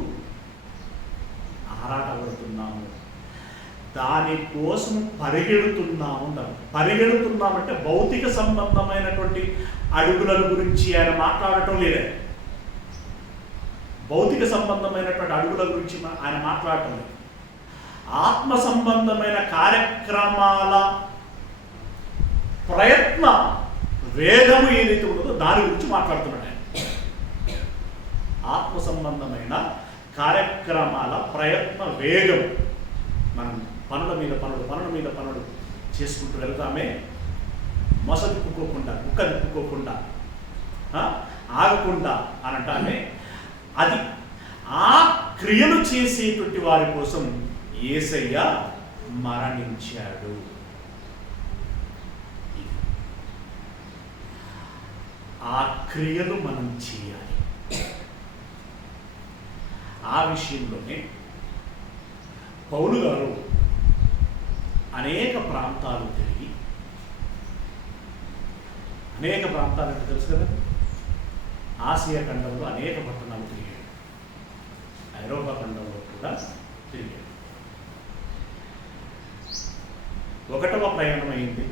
ఆరాటపడుతున్నాము, దానికోసం పరిగెడుతున్నాము. పరిగెడుతున్నామంటే భౌతిక సంబంధమైనటువంటి అడుగుల గురించి ఆయన మాట్లాడటం లేదే. భౌతిక సంబంధమైనటువంటి అడుగుల గురించి ఆయన మాట్లాడటం లేదు. ఆత్మ సంబంధమైన కార్యక్రమాల ప్రయత్న వేగము ఏదైతే ఉన్నదో దాని గురించి మాట్లాడుతున్నాడు ఆయన. ఆత్మ సంబంధమైన కార్యక్రమాల ప్రయత్న వేగం. మనం పనుల మీద పనులు చేసుకుంటూ వెళ్తామే, మొస తిప్పుకోకుండా, కుక్క తిప్పుకోకుండా, ఆగకుండా అనటామే. అది ఆ క్రియలు చేసేటువంటి వారి కోసం యేసయ్య మరణించాడు. ఆ క్రియలు మనం చేయాలి. ఆ విషయంలోనే పౌలు గారు అనేక ప్రాంతాలు తిరిగి, అనేక ప్రాంతాలు అంటే తెలుసు కదా, ఆసియా ఖండంలో అనేక పట్టణాలు తిరిగాడు, ఐరోపా ఖండంలో కూడా తిరిగాడు. 1వ ప్రయాణం అయింది,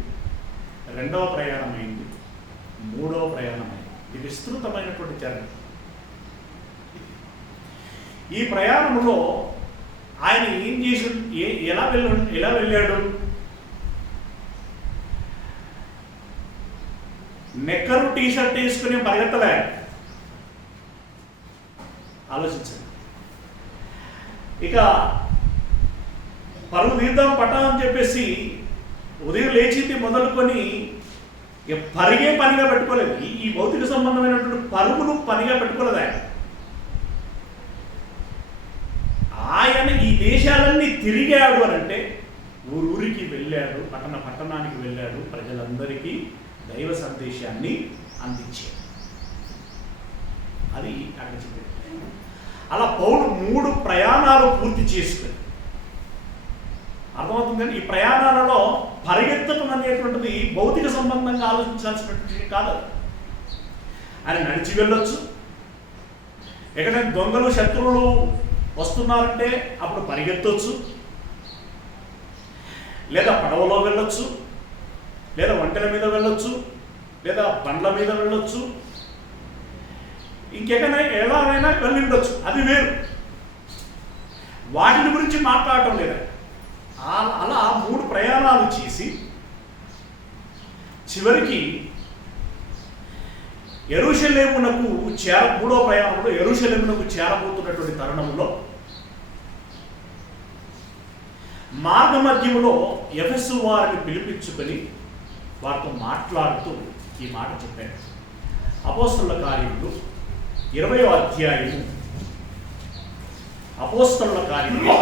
2వ ప్రయాణం అయింది, 3వ ప్రయాణం అయింది. ఇది విస్తృతమైనటువంటి జర్నీ. ఈ ప్రయాణంలో ఆయన ఏం చేసి ఎలా వెళ్ళాడు? నెక్కరు టీషర్ట్ వేసుకుని పరిగెత్తలే. ఆలోచించండి. ఇక పరుగు తీద్దాం పట్టా అని చెప్పేసి ఉదయం లేచింది మొదలుకొని పరిగే పనిగా పెట్టుకోలేదు. ఈ భౌతిక సంబంధమైనటువంటి పరుగులు పనిగా పెట్టుకోలేదు ఆయన. ఈ దేశాలన్నీ తిరిగాడు అని అంటే ఊరికి వెళ్ళాడు, పట్టణానికి వెళ్ళాడు, ప్రజలందరికీ దైవ సందేశాన్ని అందించాడు. అది అక్కడ చెప్పాడు. అలా పౌలు 3 ప్రయాణాలు పూర్తి చేసుకుని, అర్థమవుతుందని ఈ ప్రయాణాలలో పరిగెత్తడం అనేటువంటిది భౌతిక సంబంధంగా ఆలోచించాల్సినటువంటి కాదు. ఆయన నడిచి వెళ్ళొచ్చు. ఎక్కడైనా దొంగలు శత్రువులు వస్తున్నారంటే అప్పుడు పరిగెత్తవచ్చు, లేదా పడవలో వెళ్ళొచ్చు, లేదా ఒంటెల మీద వెళ్ళొచ్చు, లేదా బండ్ల మీద వెళ్ళొచ్చు, ఇంకెక్కడైనా ఎలాగైనా వెళ్ళిండొచ్చు. అది వేరు, వాటిని గురించి మాట్లాడటం లేదా. అలా 3 ప్రయాణాలు చేసి చివరికి యెరూషలేమునకు 3వ ప్రయాణంలో యెరూషలేమునకు చేరబోతున్నటువంటి తరుణంలో మార్గ మధ్యములో ఎఫెసు వారిని పిలిపించుకొని వారితో మాట్లాడుతూ ఈ మాట చెప్పాడు. అపోస్తలుల కార్యములు 20వ అధ్యాయము, అపోస్తలుల కార్యములు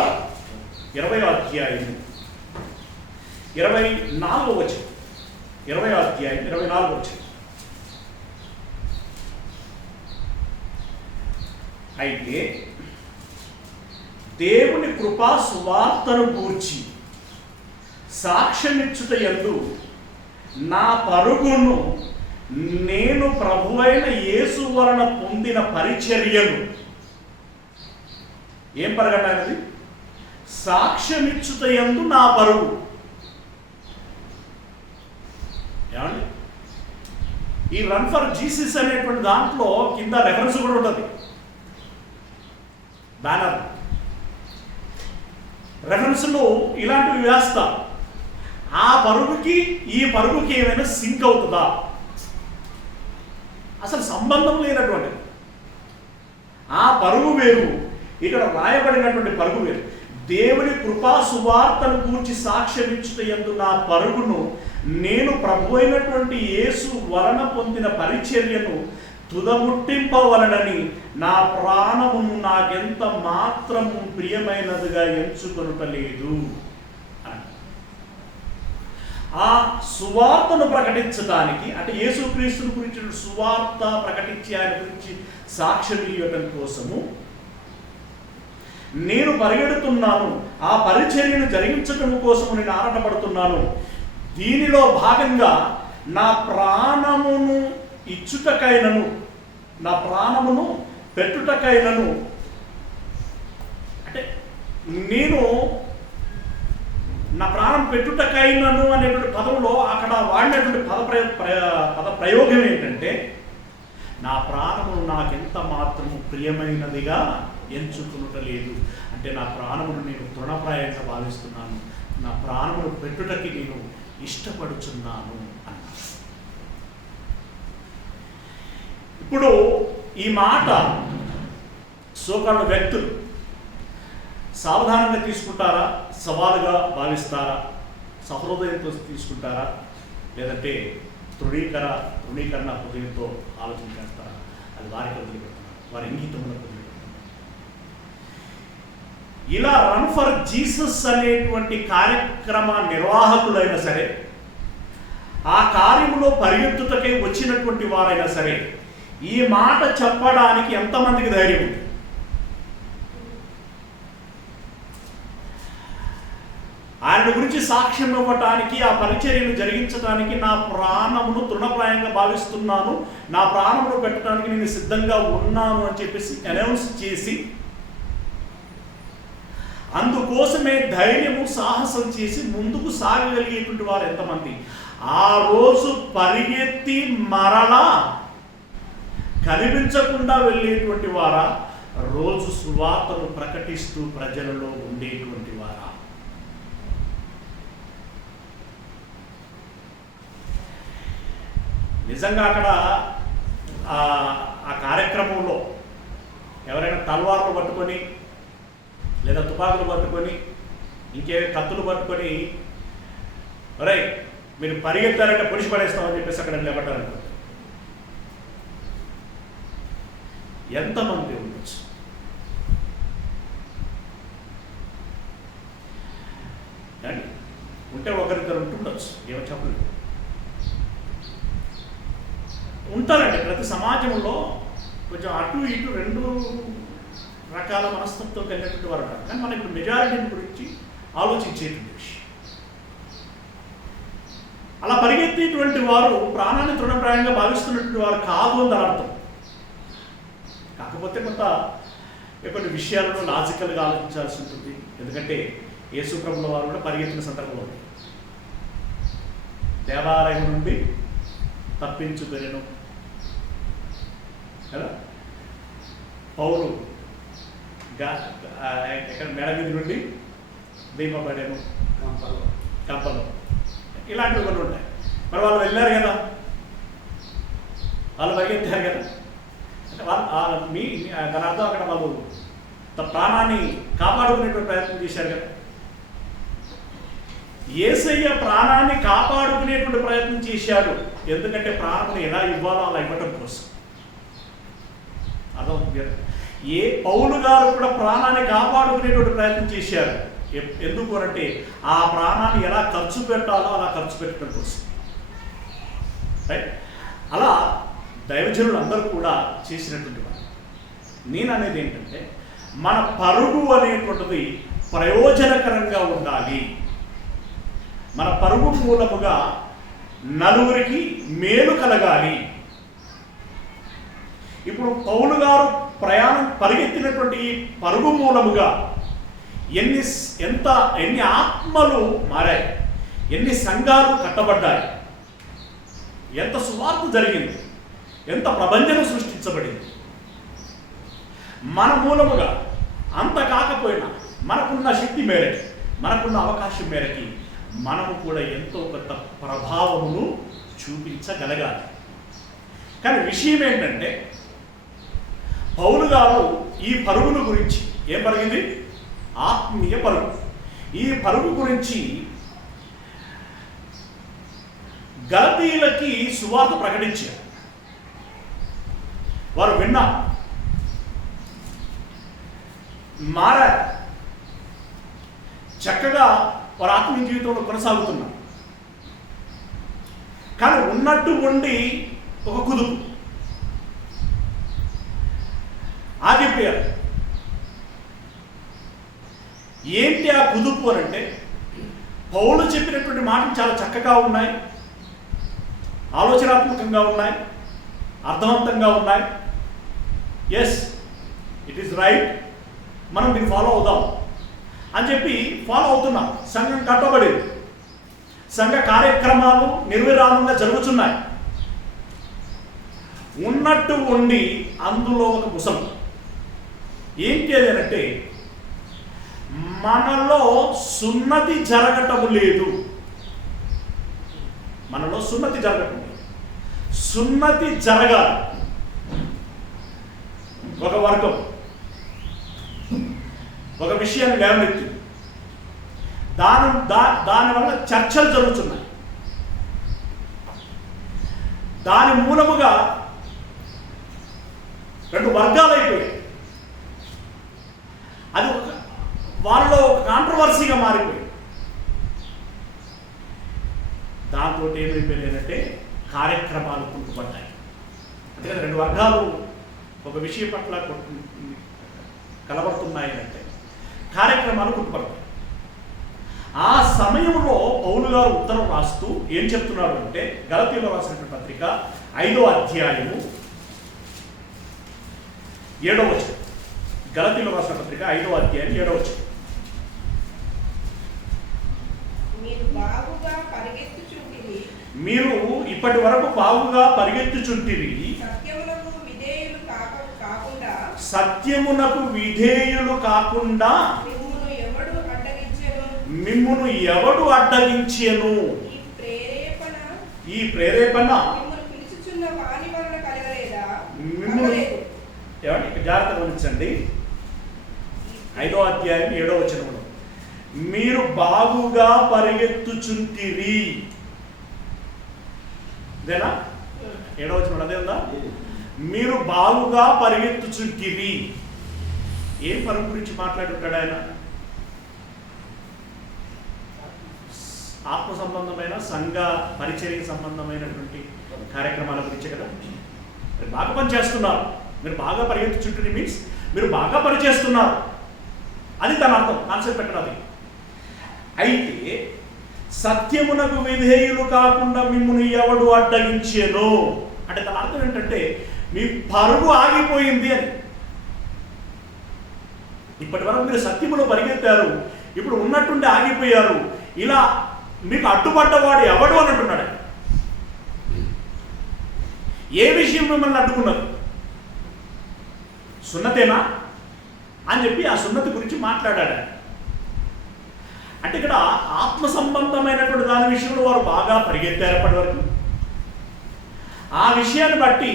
20వ అధ్యాయము 24వ వచనం, 20వ అధ్యాయం 24వ వచనం. అయితే దేవుని కృపా సువార్తను గూర్చి సాక్ష్యమిచ్చుటయందు నా పరుగును నేను ప్రభువైన యేసు వలన పొందిన పరిచర్యను, ఏం పరగటది? సాక్ష్యమిచ్చుటయందు నా పరుగు. ఏమండి, ఈ రన్ ఫర్ జీసస్ అనేటువంటి దాంట్లో కింద రెఫరెన్స్ కూడా ఉంటుంది, బ్యానర్ రెఫరెన్స్లో ఇలాంటివి వేస్తా. ఆ పరుగుకి ఈ పరుగుకి ఏమైనా సింక్ అవుతుందా? అసలు సంబంధం లేనటువంటిది. ఆ పరుగు వేరు, ఇక్కడ రాయబడినటువంటి పరుగు వేరు. దేవుని కృపా సువార్తను గూర్చి సాక్ష్యమిచ్చుటయందు నా పరుగును నేను ప్రభువైనటువంటి యేసు వలన పొందిన పరిచర్యను తుదముట్టింపవలనని నా ప్రాణమును నాకెంత మాత్రము ప్రియమైనదిగా ఎంచుకొనుటలేదు. ఆ సువార్తను ప్రకటించడానికి, అంటే యేసుక్రీస్తుని గురించి సువార్త ప్రకటించి ఆయన గురించి సాక్ష్యం ఇవ్వటం కోసము నేను పరిగెడుతున్నాను. ఆ పరిచర్యను జరిగించటం కోసము నేను ఆరాటపడుతున్నాను. దీనిలో భాగంగా నా ప్రాణమును ఇచ్చుటకైనను, నా ప్రాణమును పెట్టుటకైనను, అంటే నేను నా ప్రాణం పెట్టుటకైనను అనేటువంటి పదంలో అక్కడ వాడినటువంటి పద ప్రయోగం ఏంటంటే, నా ప్రాణమును నాకెంత మాత్రము ప్రియమైనదిగా ఎంచుకునటలేదు. అంటే నా ప్రాణమును నేను తృణప్రాయంగా భావిస్తున్నాను, నా ప్రాణమును పెట్టుటకి నేను ఇష్టపడుచున్నాను అన్నాను. ఇప్పుడు ఈ మాట సోకాళ్ళ వ్యక్తులు సావధానంగా తీసుకుంటారా, సవాలుగా భావిస్తారా, సహృదయంతో తీసుకుంటారా, లేదంటే తృణీకరణ హృదయంతో ఆలోచన చేస్తారా? అది వారికి వదిలిపెడుతున్నారు, వారి ఇంగితములకు వదిలిపెడుతున్నారు. ఇలా రన్ ఫర్ జీసస్ అనేటువంటి కార్యక్రమ నిర్వాహకులైనా సరే, ఆ కార్యములో పరిగెత్తుటకై వచ్చినటువంటి వారైనా సరే, ఈ మాట చెప్పడానికి ఎంతమందికి ధైర్యం ఉంది? ఆయన గురించి సాక్ష్యం ఇవ్వటానికి, ఆ పరిచర్యను జరిగించడానికి నా ప్రాణమును తృణప్రాయంగా భావిస్తున్నాను, నా ప్రాణమును పెట్టడానికి నేను సిద్ధంగా ఉన్నాను అని చెప్పేసి అనౌన్స్ చేసి, అందుకోసమే ధైర్యము సాహసం చేసి ముందుకు సాగగలిగేటువంటి వారు ఎంతమంది? ఆ రోజు పరిగెత్తి మరలా కనిపించకుండా వెళ్ళేటువంటి వారా, రోజు సువార్తను ప్రకటిస్తూ ప్రజలలో ఉండేటువంటి వారా? నిజంగా అక్కడ ఆ కార్యక్రమంలో ఎవరైనా తల్వార్లు పట్టుకొని, లేదా తుపాకులు పట్టుకొని, ఇంకే కత్తులు పట్టుకొని, ఒరే మీరు పరిగెత్తారంటే పొడిచి పడేస్తామని చెప్పేసి అక్కడ నిలబడ్డారనుకో, ఎంతమంది ఉండొచ్చు? కానీ ఉంటే ఒకరిద్దరు ఉంటుండొచ్చు, ఏమో చెప్పలేదు. ఉంటారండి ప్రతి సమాజంలో కొంచెం అటు ఇటు రెండు రకాల మనస్తత్వం కలిగినటువంటి వారు ఉంటారు. కానీ మనం ఇప్పుడు మెజారిటీని గురించి ఆలోచించేటువంటి విషయం. అలా పరిగెత్తేటువంటి వారు ప్రాణాన్ని తృణప్రాయంగా భావిస్తున్నటువంటి వారు కాదు అని అర్థం. కాకపోతే కొన్ని విషయాలను లాజికల్గా ఆలోచించాల్సి ఉంటుంది. ఎందుకంటే యేసు ప్రభువుల వారు కూడా పరిగెత్తిన సందర్భంలో ఉంది. దేవాలయం నుండి తప్పించుకొనెను కదా, పౌలు ఎక్కడ మెడ మీద నుండి దీపబడేను కంపలో, ఇలాంటివి కొన్ని ఉంటాయి. మరి వాళ్ళు వెళ్ళారు కదా, వాళ్ళు పరిగెత్తారు కదా, అంటే దాని అర్థం అక్కడ వాళ్ళు ప్రాణాన్ని కాపాడుకునేటువంటి ప్రయత్నం చేశారు కదా. యేసయ్య ప్రాణాన్ని కాపాడుకునేటువంటి ప్రయత్నం చేశాడు. ఎందుకంటే ప్రాణాన్ని ఎలా ఇవ్వాలో అలా ఇవ్వటం కోసం. అర్థమవుతుంది కదా. పౌలు గారు కూడా ప్రాణాన్ని కాపాడుకునేటువంటి ప్రయత్నం చేశారు. ఎందుకు అంటే ఆ ప్రాణాన్ని ఎలా ఖర్చు పెట్టాలో అలా ఖర్చు పెట్టడం కోసం. రైట్. అలా దైవజనులు అందరూ కూడా చేసినటువంటి వారు. నేను అనేది ఏంటంటే, మన పరుగు అనేటువంటిది ప్రయోజనకరంగా ఉండాలి. మన పరుగు మూలముగా నలుగురికి మేలు కలగాలి. ఇప్పుడు పౌలు గారు పరిగెత్తినటువంటి పరుగు మూలముగా ఎన్ని ఆత్మలు మారాయి, ఎన్ని సంఘాలు కట్టబడ్డాయి, ఎంత సువార్త జరిగింది, ఎంత ప్రపంచం సృష్టించబడింది. మన మూలముగా అంత కాకపోయినా మనకున్న శక్తి మేరకి, మనకున్న అవకాశం మేరకి మనము కూడా ఎంతో కొంత ప్రభావమును చూపించగలగాలి. కానీ విషయం ఏంటంటే, పౌలు గారు ఈ పరుగుల గురించి, ఏం పరుగింది? ఆత్మీయ పరుగు. ఈ పరుగు గురించి గలతీయులకి సువార్త ప్రకటించారు. వారు విన్నారు, మారారు, చక్కగా వారు ఆత్మీయ జీవితంలో కొనసాగుతున్నారు. కానీ ఉన్నట్టు ఉండి ఒక కుదుపు, ఆగిపోయారు. ఏంటి ఆ కుదుపు అని అంటే, పౌలు చెప్పినటువంటి మాటలు చాలా చక్కగా ఉన్నాయి, ఆలోచనాత్మకంగా ఉన్నాయి, అర్థవంతంగా ఉన్నాయి. ఎస్, ఇట్ ఈస్ రైట్, మనం దీన్ని ఫాలో అవుదాం అని చెప్పి ఫాలో అవుతున్నాం. సంఘం కట్టబడింది, సంఘ కార్యక్రమాలు నిర్విరామంగా జరుగుతున్నాయి. ఉన్నట్టు ఉండి అందులో ఒక ముసలు ఏంటి అంటే మనలో సున్నతి జరగటం లేదు. మనలో సున్నతి జరగటం లేదు. సున్నతి జరగాలి. ఒక వర్గం ఒక విషయాన్ని లేవనెత్తింది. దానివల్ల చర్చలు జరుగుతున్నాయి. దాని మూలముగా రెండు వర్గాలు అయిపోయాయి. అది వాళ్ళలో ఒక కాంట్రవర్సీగా మారిపోయింది. దాంతో ఏమైపోయినాయంటే కార్యక్రమాలు కుంటుపడ్డాయి. అంటే రెండు వర్గాలు ఒక విషయం పట్ల కలబడుతున్నాయి అంటే కార్యక్రమాలు కుంటుపడతాయి. ఆ సమయంలో పౌలు గారు ఉత్తరం రాస్తూ ఏం చెప్తున్నాడు అంటే, గలతీయులకు రాసిన పత్రిక 5వ అధ్యాయము 7వ వచనం. గలతీయులకు రాసిన పత్రిక 5వ అధ్యాయం 7వ వచనం. మీరు ఇప్పటి వరకు బాగుగా పరిగెత్తుచుంటిరి, సత్యమునకు విధేయులు కాకుండా మిమ్మును ఎవడు అడ్డగించెను? ఈ ప్రేరేపణ మిమ్మును జాగ్రత్తగా గమనించండి. 5వ అధ్యాయం 7వ వచనంలో మీరు బాగుగా పరిగెత్తుచుంటిరి. ఇదేనా 7వ వచనం? అదే ఉందా? మీరు బాగుగా పరిగెత్తుచుంటిరి. ఏం పరుగు గురించి మాట్లాడుంటాడు ఆయన? ఆత్మ సంబంధమైన సంఘ పరిచర్యకి సంబంధమైనటువంటి కార్యక్రమాల గురించే కదా. మీరు బాగా పనిచేస్తున్నారు, మీరు బాగా పరిగెత్తుచుంటిరి మీన్స్ మీరు బాగా పనిచేస్తున్నారు, అది తన అర్థం. కాన్సెప్ట్ పెట్టడం. అయితే సత్యమునకు విధేయులు కాకుండా మిమ్మల్ని ఎవడు అడ్డగించెను అంటే తన అర్థం ఏంటంటే మీ పరుగు ఆగిపోయింది అని. ఇప్పటి వరకు మీరు సత్యములో పరిగెత్తారు, ఇప్పుడు ఉన్నట్టుండి ఆగిపోయారు. ఇలా మీకు అడ్డుపడ్డవాడు ఎవడు అని అంటున్నాడు. ఏ విషయం మిమ్మల్ని అడ్డుకున్నది? సున్నతేనా అని చెప్పి ఆ సున్నతి గురించి మాట్లాడాడు. అంటే ఇక్కడ ఆత్మ సంబంధమైనటువంటి దాని విషయంలో వారు బాగా పరిగెత్తారు అప్పటి వరకు. ఆ విషయాన్ని బట్టి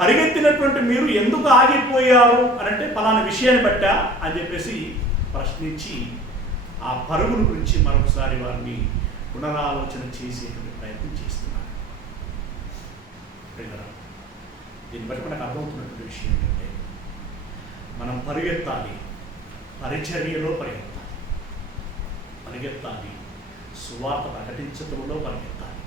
పరిగెత్తినటువంటి మీరు ఎందుకు ఆగిపోయారు అని అంటే ఫలానా విషయాన్ని బట్టా అని చెప్పేసి ప్రశ్నించి ఆ పరుగుల గురించి మరొకసారి వారిని పునరాలోచన చేసేటువంటి ప్రయత్నం చేస్తున్నారు. దీన్ని బట్టి మనకు అర్థమవుతున్నటువంటి విషయం ఏంటంటే మనం పరిగెత్తాలి, పరిచర్యలో పరిగెత్తాలి, సువార్త ప్రకటించడంలో పరిగెత్తాలి.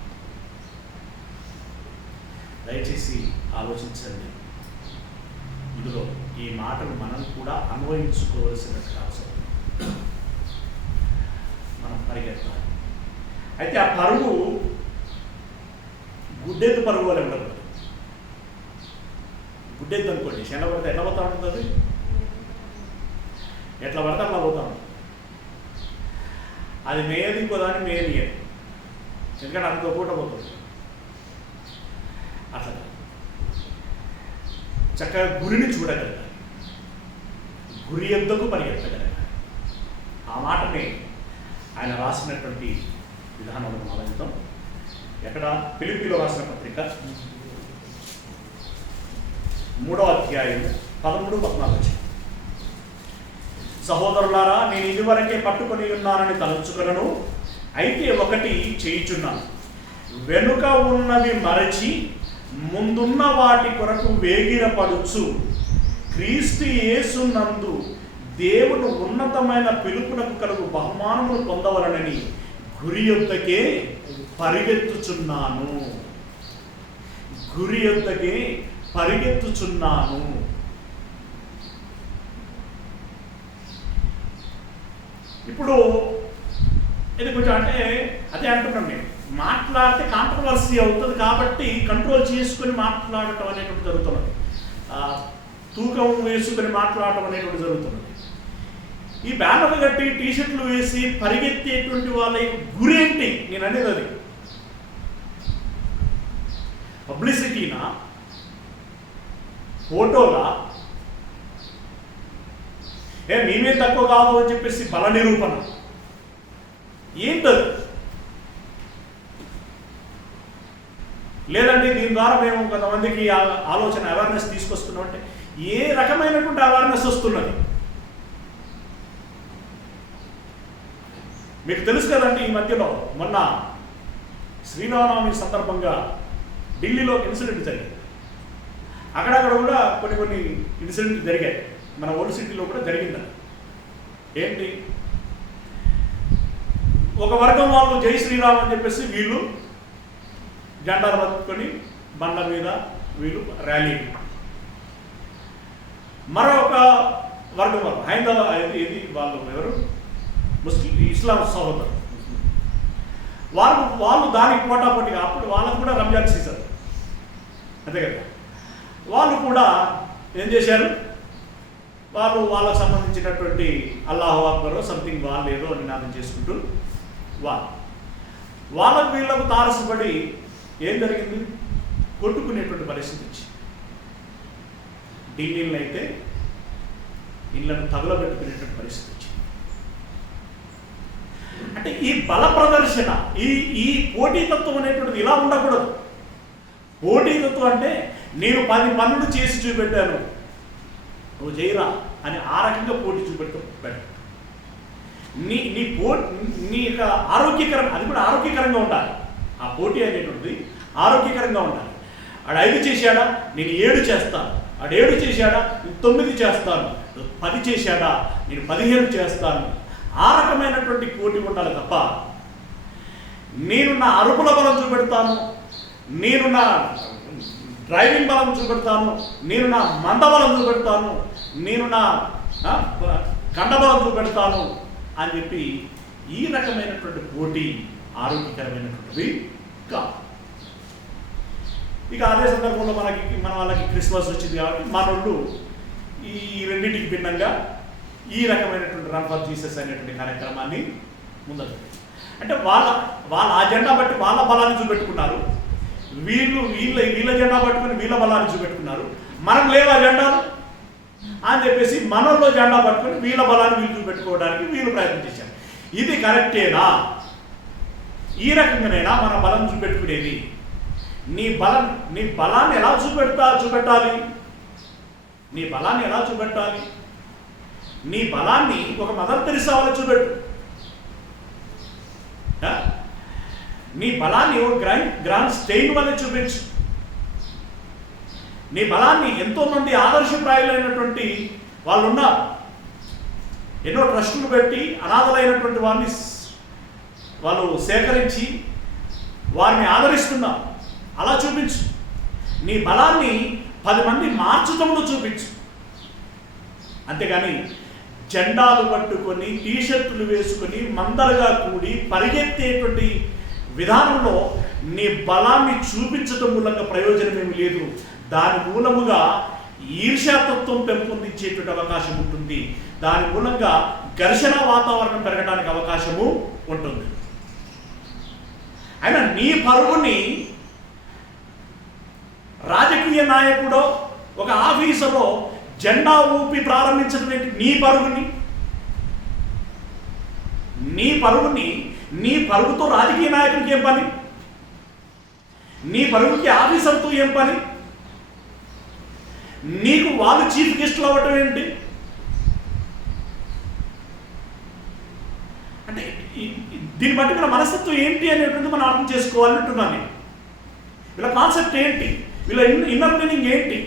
దయచేసి ఆలోచించండి. ఇందులో ఈ మాటలు మనం కూడా అన్వయించుకోవలసినట్టు అవసరం. మనం పరిగెత్తాలి. అయితే ఆ పరుగు గుడ్డెద్దు పరుగు వల్ల ఉండకూడదు. గుడ్డెద్దు అనుకోండి, శన పడితే ఎట్లా పోతా ఉంటుంది? ఎట్లా పడితే అట్లా పోతా ఉంటుంది. అది మేయది ఇంకోదాన్ని మేయనియదు, ఎందుకంటే అంత పూట పోతుంది. అట్లా చక్కగా గురిని చూడగలగాలి, గురి యొద్దకు పరిగెత్తగలగాలి. ఆ మాటని ఆయన రాసినటువంటి విధానంలో ఆలోచిద్దాం. ఎక్కడ? ఫిలిప్పీలో రాసిన పత్రిక 3వ అధ్యాయం 13-14. సహోదరులారా, నేను ఇదివరకే పట్టుకొని ఉన్నానని తలంచుకొనను, అయితే ఒకటి చేయుచున్నాను, వెనుక ఉన్నవి మరచి ముందున్న వాటి కొరకు వేగిరపడుచు క్రీస్తు యేసునందు దేవుడు ఉన్నతమైన పిలుపునకు కలుగు బహుమానములు పొందవలనని గురి యొద్దకే పరిగెత్తుచున్నాను. గురి యొద్దకే పరిగెత్తుచున్నాను. ఇప్పుడు ఇది కొంచెం అంటే అదే అంటున్నాను నేను, మాట్లాడితే కాంట్రవర్సీ అవుతుంది కాబట్టి కంట్రోల్ చేసుకొని మాట్లాడటం అనేటువంటి జరుగుతున్నది. తూకం వేసుకొని మాట్లాడటం అనేటువంటి జరుగుతున్నది. ఈ బ్యానర్లు కట్టి టీషర్ట్లు వేసి పరిగెత్తేటువంటి వాళ్ళ గురి ఏంటి? నేను అనేది అది పబ్లిసిటీనా, ఫోటోలా, మేమే తక్కువ కాదు అని చెప్పేసి బల నిరూపణ ఏంటది? లేదండి దీని ద్వారా మేము కొంతమందికి ఆలోచన అవేర్నెస్ తీసుకొస్తున్నాం అంటే ఏ రకమైనటువంటి అవేర్నెస్ వస్తున్నది? మీకు తెలుసు కదండి, ఈ మధ్యలో మొన్న శ్రీరామనవమి సందర్భంగా ఢిల్లీలో ఇన్సిడెంట్ జరిగింది. అక్కడక్కడ కూడా కొన్ని ఇన్సిడెంట్లు జరిగాయి. మన ఓల్డ్ సిటీలో కూడా జరిగిందని. ఏంటి? ఒక వర్గం వాళ్ళు జై శ్రీరామ్ అని చెప్పేసి వీళ్ళు జెండాలు పట్టుకొని బండ్ల మీద వీళ్ళు ర్యాలీ. మరొక వర్గం వాళ్ళు హైందవ ఇది వాళ్ళు ఎవరు ముస్లిం ఇస్లాం సహోదరు వాళ్ళు దానికి పోటాపోటీగా అప్పుడు వాళ్ళకు కూడా రంజాన్ సీజన్ అంతే కదా, వాళ్ళు కూడా ఏం చేశారు? వాళ్ళకు సంబంధించినటువంటి అల్లాహు అక్బరో సంథింగ్ వాళ్ళు ఏదో నినాదం చేసుకుంటూ వాళ్ళకు వీళ్ళకు తారసపడి ఏం జరిగింది? కొట్టుకునేటువంటి పరిస్థితి వచ్చింది. ఢిల్లీలో అయితే ఇళ్లను తగులబెట్టుకునేటువంటి పరిస్థితి వచ్చింది. అంటే ఈ బల ప్రదర్శన, ఈ పోటీతత్వం అనేటువంటిది ఇలా ఉండకూడదు. పోటీతత్వం అంటే నేను 10 పనులు చేసి చూపెట్టాను, నువ్వు చేయరా అని ఆ రకంగా పోటీ చూపెట్టు. నీ యొక్క ఆరోగ్యకరం, అది కూడా ఆరోగ్యకరంగా ఉండాలి. ఆ పోటీ అనేటువంటిది ఆరోగ్యకరంగా ఉండాలి. ఆడు 5 చేశాడా, నేను 7 చేస్తాను. ఆడు 7 చేశాడా, నేను 9 చేస్తాను. 10 చేశాడా, నేను 15 చేస్తాను. ఆ రకమైనటువంటి పోటీ ఉండాలి తప్ప నేను నా అరుపుల బలం చూపెడతాను, నేను నా డ్రైవింగ్ బలం చూపెడతాను, నేను నా మందబలం చూపెడతాను, నేను నా కండబలం చూపెడతాను అని చెప్పి ఈ రకమైనటువంటి పోటీ ఆరోగ్యకరమైనటువంటిది కాదు. ఇక అదే సందర్భంలో మన వాళ్ళకి క్రిస్మస్ వచ్చింది కాబట్టి మనోళ్ళు ఈ రెండింటికి భిన్నంగా ఈ రకమైనటువంటి రన్ ఫర్ జీసస్ అనేటువంటి కార్యక్రమాన్ని ముందు అంటే వాళ్ళ ఆ జెండా బట్టి వాళ్ళ బలాన్ని చూపెట్టుకున్నారు, వీళ్ళ జెండా పట్టుకుని వీళ్ళ బలాన్ని చూపెట్టుకున్నారు. మనకు లేవు ఆ జెండాలు అని చెప్పేసి మనలో జెండా పట్టుకుని వీళ్ళ బలాన్ని వీళ్ళు చూపెట్టుకోవడానికి వీళ్ళు ప్రయత్నం చేశారు. ఇది కరెక్టేనా? ఈ రకంగానైనా మన బలం చూపెట్టుకునేది? నీ బలాన్ని ఎలా చూపెట్టాలి? నీ బలాన్ని ఎలా చూపెట్టాలి? నీ బలాన్ని ఒక మదర్ తెరిసా వల్ల చూపెట్టు. నీ బలాన్ని ఒక గ్రాండ్ స్టెయిన్ వల్ల చూపించు. నీ బలాన్ని ఎంతోమంది ఆదర్శప్రాయులైనటువంటి వాళ్ళు ఉన్నారు, ఎన్నో ట్రస్టులు పెట్టి అనాథలైనటువంటి వాళ్ళు సేకరించి వారిని ఆదరిస్తున్నారు, అలా చూపించు. నీ బలాన్ని 10 మంది మార్చుతంలో చూపించు. అంతేగాని జెండాలు పట్టుకొని టీషర్టులు వేసుకొని మందలుగా కూడి పరిగెత్తేటువంటి విధానంలో నీ బలాన్ని చూపించటం మూలంగా ప్రయోజనం ఏమి లేదు. దాని మూలముగా ఈర్ష్యాతత్వం పెంపొందించేటువంటి అవకాశం ఉంటుంది. దాని మూలంగా ఘర్షణ వాతావరణం పెరగడానికి అవకాశము ఉంటుంది. అయినా నీ పరువుని రాజకీయ నాయకుడో ఒక ఆఫీసరో జెండా ఊపి ప్రారంభించడం ఏంటి? నీ పరుగుతో రాజకీయ నాయకుడికి ఏం పని? నీ పరుగుకి ఆఫీసర్తో ఏం పని? నీకు వాళ్ళు చీఫ్ గెస్ట్లు అవ్వటం ఏంటి? అంటే దీన్ని బట్టి మన మనస్తత్వం ఏంటి అనేటువంటి మనం అర్థం చేసుకోవాలంటున్నాను నేను. వీళ్ళ కాన్సెప్ట్ ఏంటి? వీళ్ళ ఇన్నర్ మీనింగ్ ఏంటి?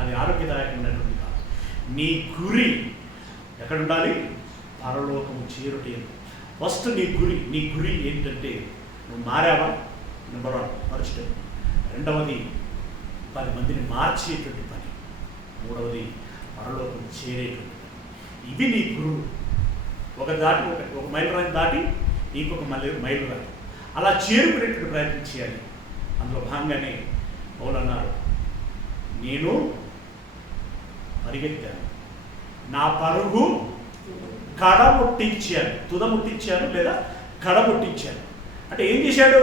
అది ఆరోగ్యదాయకమైనటువంటి కాదు. నీ గురి ఎక్కడ ఉండాలి? పరలోకము చేరుటే. ఫస్ట్ నీ గురి ఏంటంటే నువ్వు మారావా? Number 1 first. రెండవది 10 మందిని మార్చేటువంటి పని. మూడవది పరలోకం చేరేటువంటి పని. ఇవి నీ గురువు. ఒక మైలు దాటి ఇంకొక మైలు రాదు. అలా చేరుకునేటువంటి ప్రయత్నం చేయాలి. అందులో భాగంగానే పౌలు అన్నారు, నేను పరిగెత్తాను, నా పరుగు కడముట్టించాను, తుదముట్టించాను లేదా కడముట్టించాను. అంటే ఏం చేశాడు?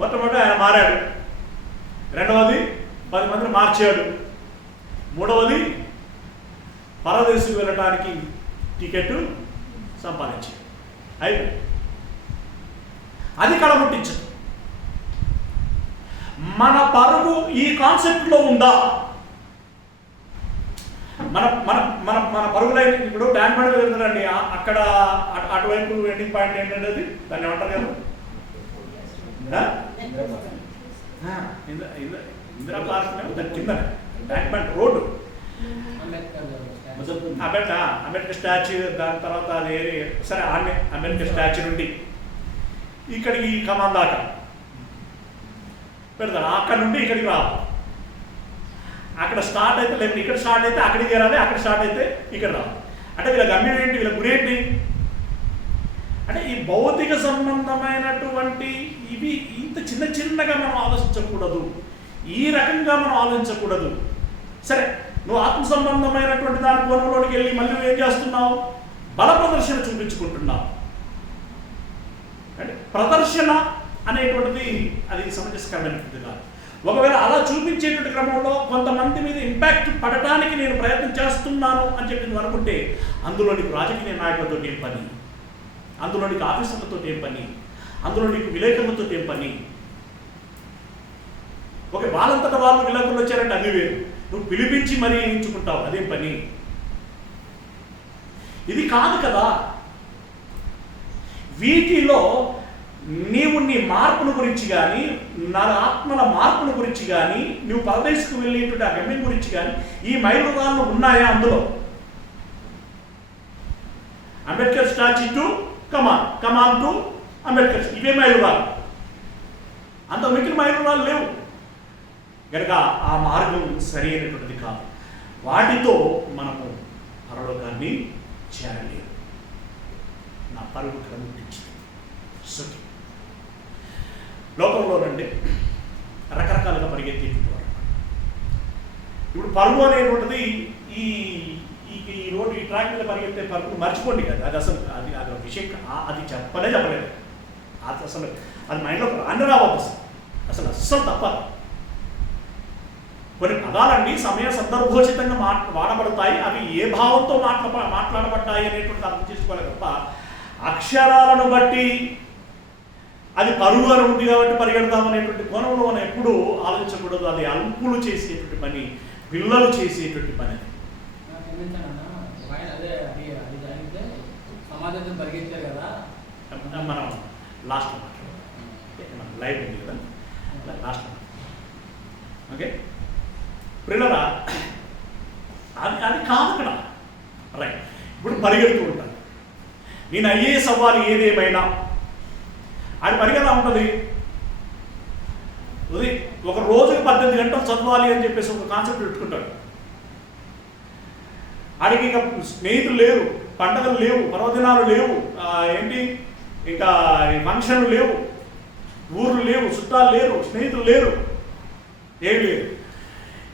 మొట్టమొదటి ఆయన మారాడు, రెండవది 10 మందిని మార్చాడు, మూడవది పరదేశం వెళ్ళడానికి టికెట్ సంపాదించాడు. అయిపోయింది. అది కడముట్టించదు. మన పరుగు ఈ కాన్సెప్ట్లో ఉందా? మన మన మన మన పరుగులైన ఇప్పుడు ట్యాంక్ బండ్ వెళ్తారండి, అక్కడ అటువైపు ఎండింగ్ పాయింట్ ఏంటంటే అది దాన్ని ఏమంటారు కదా, ఇందిరా పార్క్ దాని కింద tank bund road, Ambedkar statue, దాని తర్వాత అది సరే ఆడనే అంబేద్కర్ స్టాచ్యూ నుండి ఇక్కడికి కమాన్ దాకా పెడతారు. అక్కడ నుండి ఇక్కడికి రావాలి. అక్కడ స్టార్ట్ అయితే లేకపోతే ఇక్కడ స్టార్ట్ అయితే అక్కడికి చేరాలి, అక్కడ స్టార్ట్ అయితే ఇక్కడ రావాలి. అంటే వీళ్ళ గమ్యం ఏంటి, వీళ్ళ గురి ఏంటి? అంటే ఈ భౌతిక సంబంధమైనటువంటి ఇవి ఇంత చిన్న చిన్నగా మనం ఆలోచించకూడదు, ఈ రకంగా మనం ఆలోచించకూడదు. సరే, నువ్వు ఆత్మ సంబంధమైనటువంటి దాని కోణంలోకి వెళ్ళి మళ్ళీ నువ్వు ఏం చేస్తున్నావు? బల ప్రదర్శన చూపించుకుంటున్నావు. అంటే ప్రదర్శన అనేటువంటిది అది సమంజసకరమైనటువంటిది కాదు. ఒకవేళ అలా చూపించేటువంటి క్రమంలో కొంతమంది మీద ఇంపాక్ట్ పడటానికి నేను ప్రయత్నం చేస్తున్నాను అని చెప్పి నువ్వు అనుకుంటే అందులో నీకు రాజకీయ నాయకులతో ఏం పని, అందులో నీకు ఆఫీసర్లతో ఏం పని, అందులో నీకు విలేకరులతో ఏం పని? ఓకే, వాళ్ళంతటా వాళ్ళు విలేకరులు వచ్చారంటే అది వేరు, నువ్వు పిలిపించి మరీ ఎంచుకుంటావు, అదేం పని? ఇది కాదు కదా. వీటిలో నీవు నీ మార్పును గురించి కానీ, నా ఆత్మల మార్పును గురించి కానీ, నువ్వు పరదేశకు వెళ్ళేటువంటి ఆ గమ్యం గురించి కానీ ఈ మైలురాళ్ళు ఉన్నాయా అందులో? Ambedkar statue to come on to Ambedkar, ఇవే మైలురాళ్ళు, అంత మిగిలిన మైలురాళ్ళు లేవు కనుక ఆ మార్గం సరి అయినటువంటిది కాదు. వాటితో మనము పరలోకాన్ని చేరలేము. నా పరుగు క్రమించింది. సుఖి లోకంలోనండి రకరకాలుగా పరిగెత్తేటువంటి. ఇప్పుడు పరుగు అనేటువంటిది ఈ రోడ్డు ఈ ట్రాక్ మీద పరిగెత్తే పరుగు మర్చిపోండి కదా, అది అసలు అది విషయం, అది చెప్పలేదు. అది అసలు అది మైండ్లో రాని రావద్దు, అసలు అస్సలు తప్పదు. కొన్ని పదాలండి సమయ సందర్భోచితంగా వాడబడతాయి, అవి ఏ భావంతో మాట్లాడబడ్డాయి అనేటువంటి అర్థం చేసుకోవాలి తప్ప అక్షరాలను బట్టి అది పరుగు అని ఉంది కాబట్టి పరిగెడతాం అనేటువంటి కోణంలో మనం ఎప్పుడూ ఆలోచించకూడదు. అది అల్పులు చేసేటువంటి పని, పిల్లలు చేసేటువంటి పని. మనం లాస్ట్లో మాట్లాడదాం, లైవ్ ఉంది కదా, లాస్ట్లో. ఓకే, పిల్లరా అది కాదు ఇక్కడ. రైట్, ఇప్పుడు పరిగెడుతూ ఉంటాను, నేను ఐఏఎస్ అవ్వాలి ఏదేమైనా అది పరిగెలా ఉంటుంది. ఒక రోజుకి 18 గంటలు చదవాలి అని చెప్పేసి ఒక కాన్సెప్ట్ పెట్టుకుంటాడు. ఆడికి ఇక స్నేహితులు లేరు, పండగలు లేవు, పర్వదినాలు లేవు, ఏంటి ఇంకా ఫంక్షన్లు లేవు, ఊర్లు లేవు, చుట్టాలు లేరు, స్నేహితులు లేరు, ఏమి లేదు.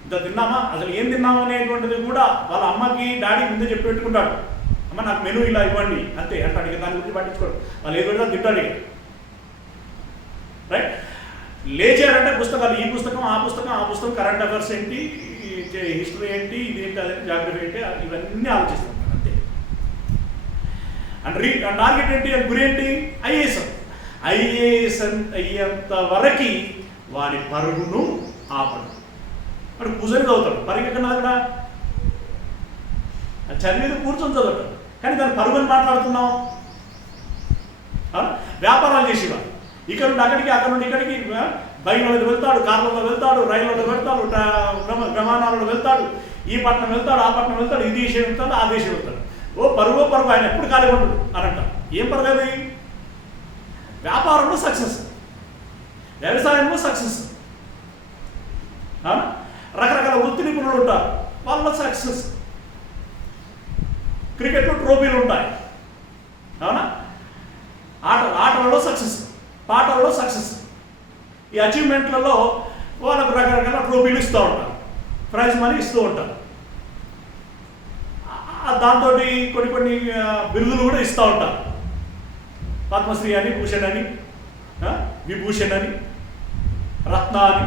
ఇంత తిన్నామా, అసలు ఏం తిన్నామా అనేటువంటిది కూడా వాళ్ళ అమ్మకి డాడీ ముందే చెప్పి పెట్టుకుంటాడు. అమ్మ నాకు మెనూ ఇలా ఇవ్వండి అంతే అంటాడు. ఇక దాని గురించి పట్టించుకోడు, వాళ్ళు ఏది పెడతా తింటాడు. ఇక రైట్, లేచారంటే పుస్తకాలు, ఈ పుస్తకం ఆ పుస్తకం ఆ పుస్తకం, కరెంట్ అఫైర్స్ ఏంటి, హిస్టరీ ఏంటి, ఇదేంటి, అదే జాగ్రఫీ ఏంటి, ఇవన్నీ ఆలోచిస్తుంటారు అంతే. అండ్ టార్గెట్ ఏంటి, గురి ఏంటి, ఐఏఎస్. ఐఏఎస్ అయ్యేంత వరకు వారి పరుగును ఆపడు. వాడు కూర్చొని చదువుతాడు, పరిగెక్కడా అక్కడ చదివేది కూర్చొని చదువుతాడు, కానీ దాని పరుగుని మాట్లాడుతున్నాం. వ్యాపారాలు చేసేవాడు, ఇక్కడ నుండి అక్కడికి, అక్కడ నుండి ఇక్కడికి, బైక్లో వెళ్తాడు, కార్లలో వెళ్తాడు, రైళ్లలో వెళ్తాడు, విమానాలలో వెళ్తాడు, ఈ పట్టణం వెళ్తాడు, ఆ పట్టణం వెళ్తాడు, ఈ దేశం వెళ్తాడు, ఆ దేశం వెళ్తాడు. పరుగు ఆయన ఎప్పుడు ఖాళీ ఉంటాడు అని అంటాం. ఏం పరుగు అది? వ్యాపారంలో సక్సెస్, వ్యవసాయంలో సక్సెస్, రకరకాల వృత్తి నిపుణులు ఉంటారు, వాళ్ళ సక్సెస్. క్రికెట్లో ట్రోఫీలు ఉంటాయి, అవునా? ఆటలలో సక్సెస్, పాటలలో సక్సెస్. ఈ అచీవ్మెంట్లలో వాళ్ళకు రకరకాల ట్రోఫీలు ఇస్తూ ఉంటారు, ప్రైజ్ మనీ ఇస్తూ ఉంటారు. దాంతో కొన్ని కొన్ని బిరుదులు కూడా ఇస్తూ ఉంటారు. పద్మశ్రీ అని, భూషణ్ అని, విభూషణ్ అని, రత్న అని,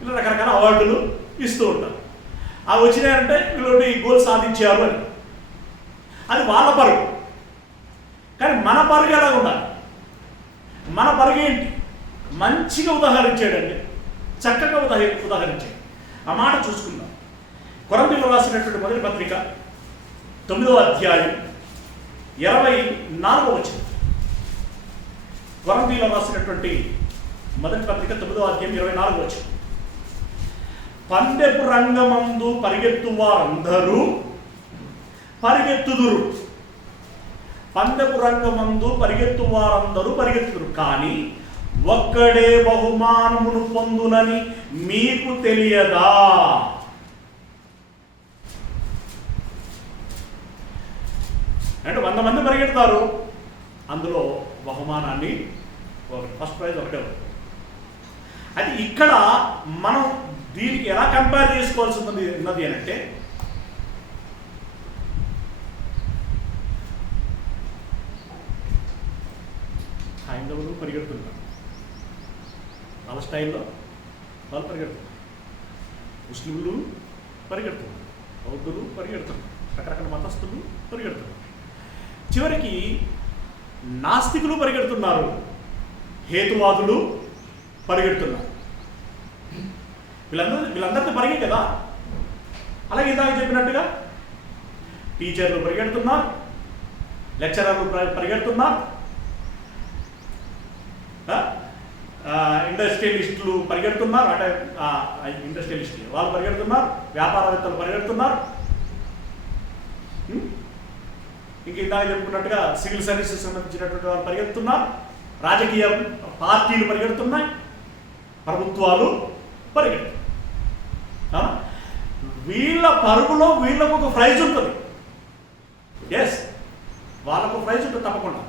ఇలా రకరకాల అవార్డులు ఇస్తూ ఉంటారు. అవి వచ్చినాయంటే వీళ్ళు ఈ గోల్ సాధించారు అని. అది వాళ్ళ పరుగు. కానీ మన పరుగు ఎలా ఉండాలి? మన పరుగు ఏంటి? మంచిగా ఉదాహరించాడండి, చక్కగా ఉదాహరించాడు. ఆ మాట చూసుకుందాం. కొరంథీయులకు రాసినటువంటి మొదటి పత్రిక 9వ అధ్యాయం 24వ వచనం. కొరంథీయులకు రాసినటువంటి మొదటి పత్రిక 9వ అధ్యాయం 24వ వచనం. పందెపు రంగమందు పరిగెత్తు వారందరూ పరిగెత్తుదురు. పందెపు రంగమందు పరిగెత్తు వారందరూ పరిగెత్తుదురు, కానీ ఒక్కడే బహుమానమును పొందునని మీకు తెలియదా? అంటే 100 మంది పరిగెడతారు, అందులో బహుమానాన్ని ఫస్ట్ ప్రైజ్ ఒకటే. అది ఇక్కడ మనం దీనికి ఎలా కంపేర్ చేసుకోవాల్సి ఉన్నది అని అంటే, హైందవులు పరిగెడుతున్నారు, వాళ్ళ స్టైల్లో వాళ్ళు పరిగెడుతున్నారు. ముస్లింలు పరిగెడుతున్నారు, బౌద్ధులు పరిగెడుతున్నారు, రకరకాల మతస్థులు పరిగెడుతున్నారు. చివరికి నాస్తికులు పరిగెడుతున్నారు, హేతువాదులు పరిగెడుతున్నారు. వీళ్ళందరితో పరిగే కదా. అలాగే ఇందాక చెప్పినట్టుగా టీచర్లు పరిగెడుతున్నారు, లెక్చరర్లు పరిగెడుతున్నారు, ఇండస్ట్రియలిస్టులు పరిగెడుతున్నారు, అంటే ఇండస్ట్రియలిస్టులు వాళ్ళు పరిగెడుతున్నారు, వ్యాపారవేత్తలు పరిగెడుతున్నారు. ఇంక ఇందాక చెప్పుకున్నట్టుగా సివిల్ సర్వీసెస్ సంబంధించినటువంటి వాళ్ళు పరిగెడుతున్నారు, రాజకీయ పార్టీలు పరిగెడుతున్నాయి, ప్రభుత్వాలు పరిగెడుతున్నాయి. వీళ్ళ పరుగులో వీళ్ళకు ఒక ప్రైజ్ ఉంటుంది. ఎస్, వాళ్ళకు ప్రైజ్ ఉంటుంది తప్పకుండా.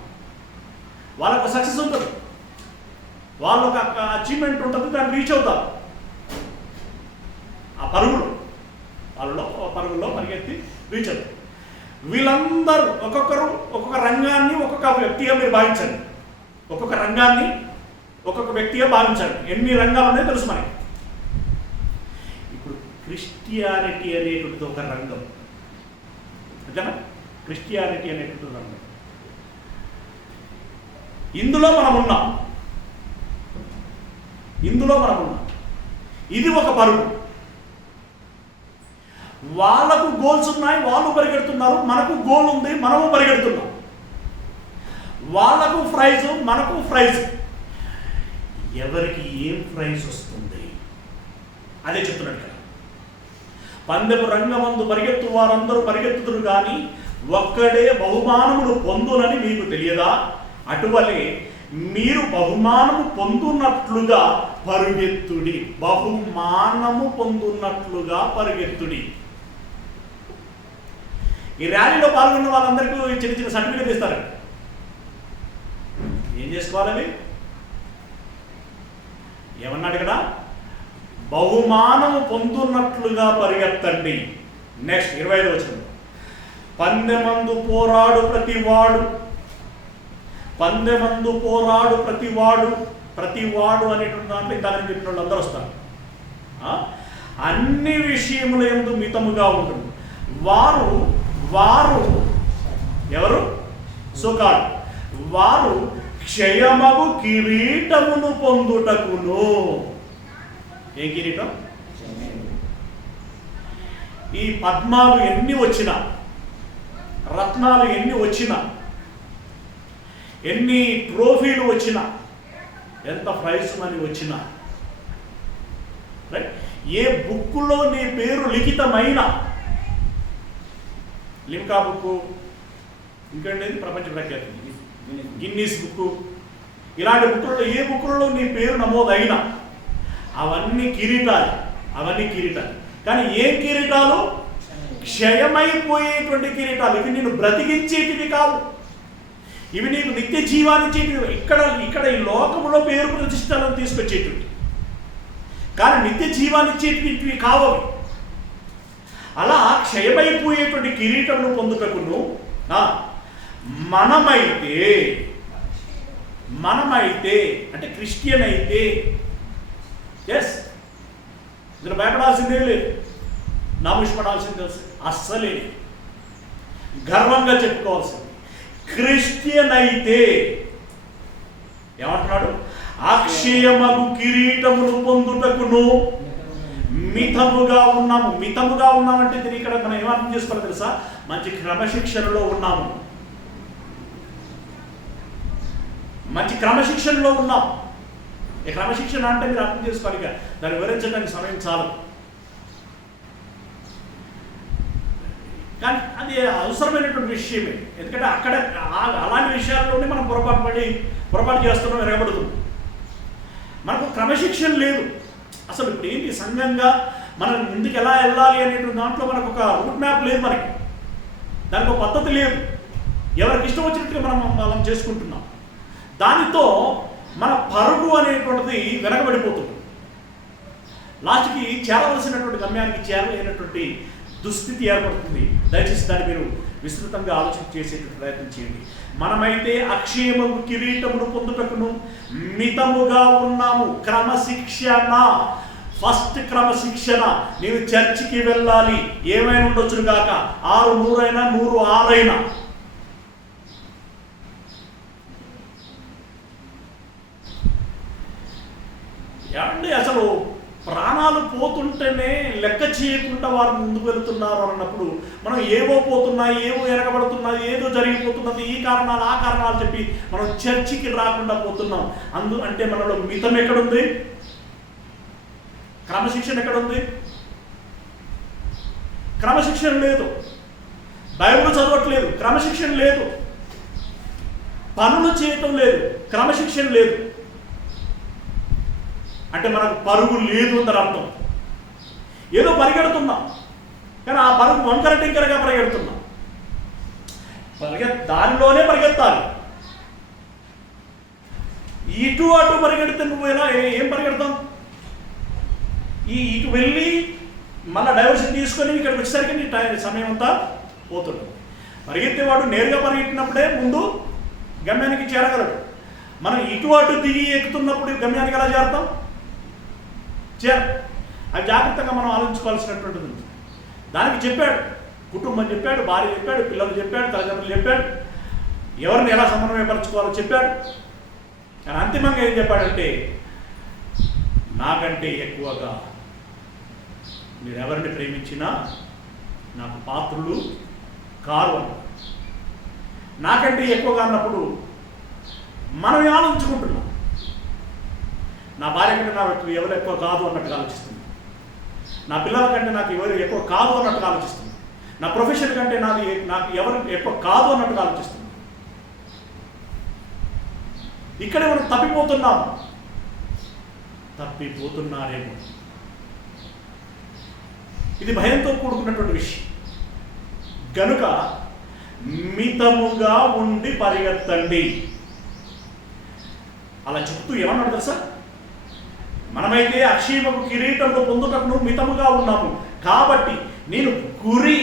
వాళ్ళకు సక్సెస్ ఉంటుంది, వాళ్ళకు అచీవ్మెంట్ ఉంటుంది, దాన్ని రీచ్ అవుతారు. ఆ పరుగులో పరిగెత్తి రీచ్ అవుతారు. వీళ్ళందరూ ఒక్కొక్కరు ఒక్కొక్క రంగాన్ని ఒక్కొక్క వ్యక్తిగా మీరు భావించండి. ఒక్కొక్క రంగాన్ని ఒక్కొక్క వ్యక్తిగా భావించండి. ఎన్ని రంగాలు ఉన్నాయో తెలుసు మనకి. ఇప్పుడు క్రిస్టియానిటీ అనేటువంటిది ఒక రంగం, అంతేనా? క్రిస్టియానిటీ అనేటువంటిది రంగం. ఇందులో మనం ఉన్నాం. ఇది ఒక పరుగు. వాళ్ళకు గోల్స్ ఉన్నాయి, వాళ్ళు పరిగెడుతున్నారు. మనకు గోల్ ఉంది, మనము పరిగెడుతున్నాం. వాళ్ళకు ప్రైజ్, మనకు ప్రైజ్. ఎవరికి ఏం ప్రైజ్ వస్తుంది అదే చెప్తున్నాడు కదా. పందెపు రంగమందు పరిగెత్తు వారందరూ పరిగెత్తుదురు, కానీ ఒక్కడే బహుమానమును పొందునని మీకు తెలియదా? అటువలే మీరు బహుమానము పొందున్నట్లుగా పరుగెత్తుడి. బహుమానము పొందున్నట్లుగా పరుగెత్తుడి. ఈ ర్యాలీలో పాల్గొన్న వాళ్ళందరికీ చిన్న చిన్న సర్టిఫికెట్ ఇస్తారు. ఏం చేసుకోవాలని ఏమన్నాడు ఇక్కడ? బహుమానము పొందున్నట్లుగా పరిగెత్తండి. నెక్స్ట్ 25వ వచనం. పందెమందు పోరాడు ప్రతివాడు అనేటువంటి దాంట్లో ఇంతకని చెప్పిన వాళ్ళు అందరూ వస్తారు. అన్ని విషయముల యందు మితముగా ఉంటుంది. వారు ఎవరు? సుఖాలు. వారు క్షయమగు కిరీటమును పొందుటకును. ఏ కిరీటం? ఈ పద్మాలు ఎన్ని వచ్చినా, రత్నాలు ఎన్ని వచ్చినా, ఎన్ని ట్రోఫీలు వచ్చినా, ఎంత ప్రైజ్ మనీ వచ్చినా, రైట్, ఏ బుక్కులో నీ పేరు లిఖితమైన, లిమ్కా బుక్కు, ఇంకేంటి ప్రపంచ ప్రఖ్యాతి గిన్నీస్ బుక్కు, ఇలాంటి బుక్కులలో ఏ బుక్కులలో నీ పేరు నమోదైనా అవన్నీ కిరీటాలు. కానీ ఏం కిరీటాలు? క్షయమైపోయేటువంటి కిరీటాలు. ఇవి నేను బ్రతికించేటివి కావు, ఇవి నీకు నిత్య జీవాన్నిచ్చేటివి. ఇక్కడ ఈ లోకములో పేరు ప్రతిష్టలను తీసుకొచ్చేటివి, కానీ నిత్య జీవాన్నిచ్చేటివి కావు. అలా క్షయమైపోయేటువంటి కిరీటమును పొందుటకును మనమైతే అంటే క్రిస్టియన్ అయితే, ఎస్, ఇందులో భయపడాల్సిందే లేదు, నాముష్పడాల్సిందే అస్సలే, గర్వంగా చెప్పుకోవాల్సింది. క్రిస్టియన్ అయితే ఏమంటున్నాడు? అక్షయమగు కిరీటమును పొందుటకును మితముగా ఉన్నాము. మితముగా ఉన్నామంటే దీని ఇక్కడ మనం ఏమర్థం చేసుకోవాలి తెలుసా? మంచి క్రమశిక్షణలో ఉన్నాము, మంచి క్రమశిక్షణలో ఉన్నాం. ఈ క్రమశిక్షణ అంటే మీరు అర్థం చేసుకోవాలి, దాన్ని వివరించడానికి సమయం చాలు. కానీ అది అవసరమైనటువంటి విషయమే. ఎందుకంటే అక్కడ అలాంటి విషయాల్లోనే మనం పొరపాటు చేస్తున్నాం, ఎరగబడుతున్నాం. మనకు క్రమశిక్షణ లేదు అసలు. ఇప్పుడు ఏంటి సంఘంగా మనం ముందుకు ఎలా వెళ్ళాలి అనేటువంటి దాంట్లో మనకు ఒక రూట్ మ్యాప్ లేదు, మనకి దానికి ఒక పద్ధతి లేదు. ఎవరికి ఇష్టం వచ్చినట్టుగా మనం చేసుకుంటున్నాం. దానితో మన పరుగు అనేటువంటిది వెనకబడిపోతుంది. లాస్ట్కి చేరవలసినటువంటి గమ్యానికి చేరలేనటువంటి దుస్థితి ఏర్పడుతుంది. దయచేసి దాన్ని మీరు విస్తృతంగా ఆలోచన చేసేటువంటి ప్రయత్నం చేయండి. మనమైతే అక్షయమగు కిరీటమును పొందుటకును మితముగా ఉన్నాము. క్రమశిక్షణ, ఫస్ట్ క్రమశిక్షణ. నేను చర్చికి వెళ్ళాలి, ఏమైనా ఉండొచ్చును కాక, 600 అయినా 106 అయినా. ఏమండి అసలు ప్రాణాలు పోతుంటేనే లెక్క చేయకుండా వారు ముందుకు వెళుతున్నారు అన్నప్పుడు మనం ఏవో పోతున్నాయి, ఏవో ఎరగబడుతున్నాయి, ఏదో జరిగిపోతున్నది, ఈ కారణాలు ఆ కారణాలు చెప్పి మనం చర్చికి రాకుండా పోతున్నాం. అంటే మనలో మితం ఎక్కడుంది? క్రమశిక్షణ ఎక్కడుంది? క్రమశిక్షణ లేదు. బైబిల్ చదవట్లేదు, క్రమశిక్షణ లేదు. పనులు చేయటం లేదు, క్రమశిక్షణ లేదు. అంటే మనకు పరుగు లేదు అని అర్థం. ఏదో పరిగెడుతున్నాం, కానీ ఆ పరుగు వంకర టింకరగా పరిగెడుతున్నాం. దానిలోనే పరిగెత్తాలి. ఇటు అటు పరిగెడితే నువ్వు ఎలా ఏం పరిగెడతాం? ఇటు వెళ్ళి మళ్ళీ డైవర్షన్ తీసుకొని ఇక్కడికి వచ్చేసరికి నీ సమయం అంతా పోతుంది. పరిగెత్తేవాడు నేరుగా పరిగెట్టినప్పుడే ముందు గమ్యానికి చేరగలడు. మనం ఇటు అటు దిగి ఎక్కుతున్నప్పుడు గమ్యానికి ఎలా చేరతాం? అది జాగ్రత్తగా మనం ఆలోచించుకోవాల్సినటువంటిది ఉంది. దానికి చెప్పాడు, కుటుంబం చెప్పాడు, భార్య చెప్పాడు, పిల్లలు చెప్పాడు, తల్లిదండ్రులు చెప్పాడు, ఎవరిని ఎలా సమన్వయపరచుకోవాలో చెప్పాడు. కానీ అంతిమంగా ఏం చెప్పాడంటే, నాకంటే ఎక్కువగా మీరు ఎవరిని ప్రేమించినా నాకు పాత్రులు కారు అని. నాకంటే ఎక్కువగా అన్నప్పుడు మనం ఆలోచించుకుంటున్నాం. నా భార్య కంటే నాకు ఎవరు ఎక్కువ కాదు అన్నట్టుగా ఆలోచిస్తుంది. నా పిల్లల కంటే నాకు ఎవరు ఎక్కువ కాదు అన్నట్టుగా ఆలోచిస్తుంది. నా ప్రొఫెషన్ కంటే నాకు ఎవరు ఎక్కువ కాదు అన్నట్టుగా ఆలోచిస్తుంది. ఇక్కడే మనం తప్పిపోతున్నారేమో. ఇది భయంతో కూడుకున్నటువంటి విషయం. గనుక మితముగా ఉండి పరిగెత్తండి. అలా చెప్తూ ఏమన్నాడు తెలుసా? మనమైతే అక్షయమగు కిరీటమును పొందుటకును మితముగా ఉన్నాము, కాబట్టి నేను గురి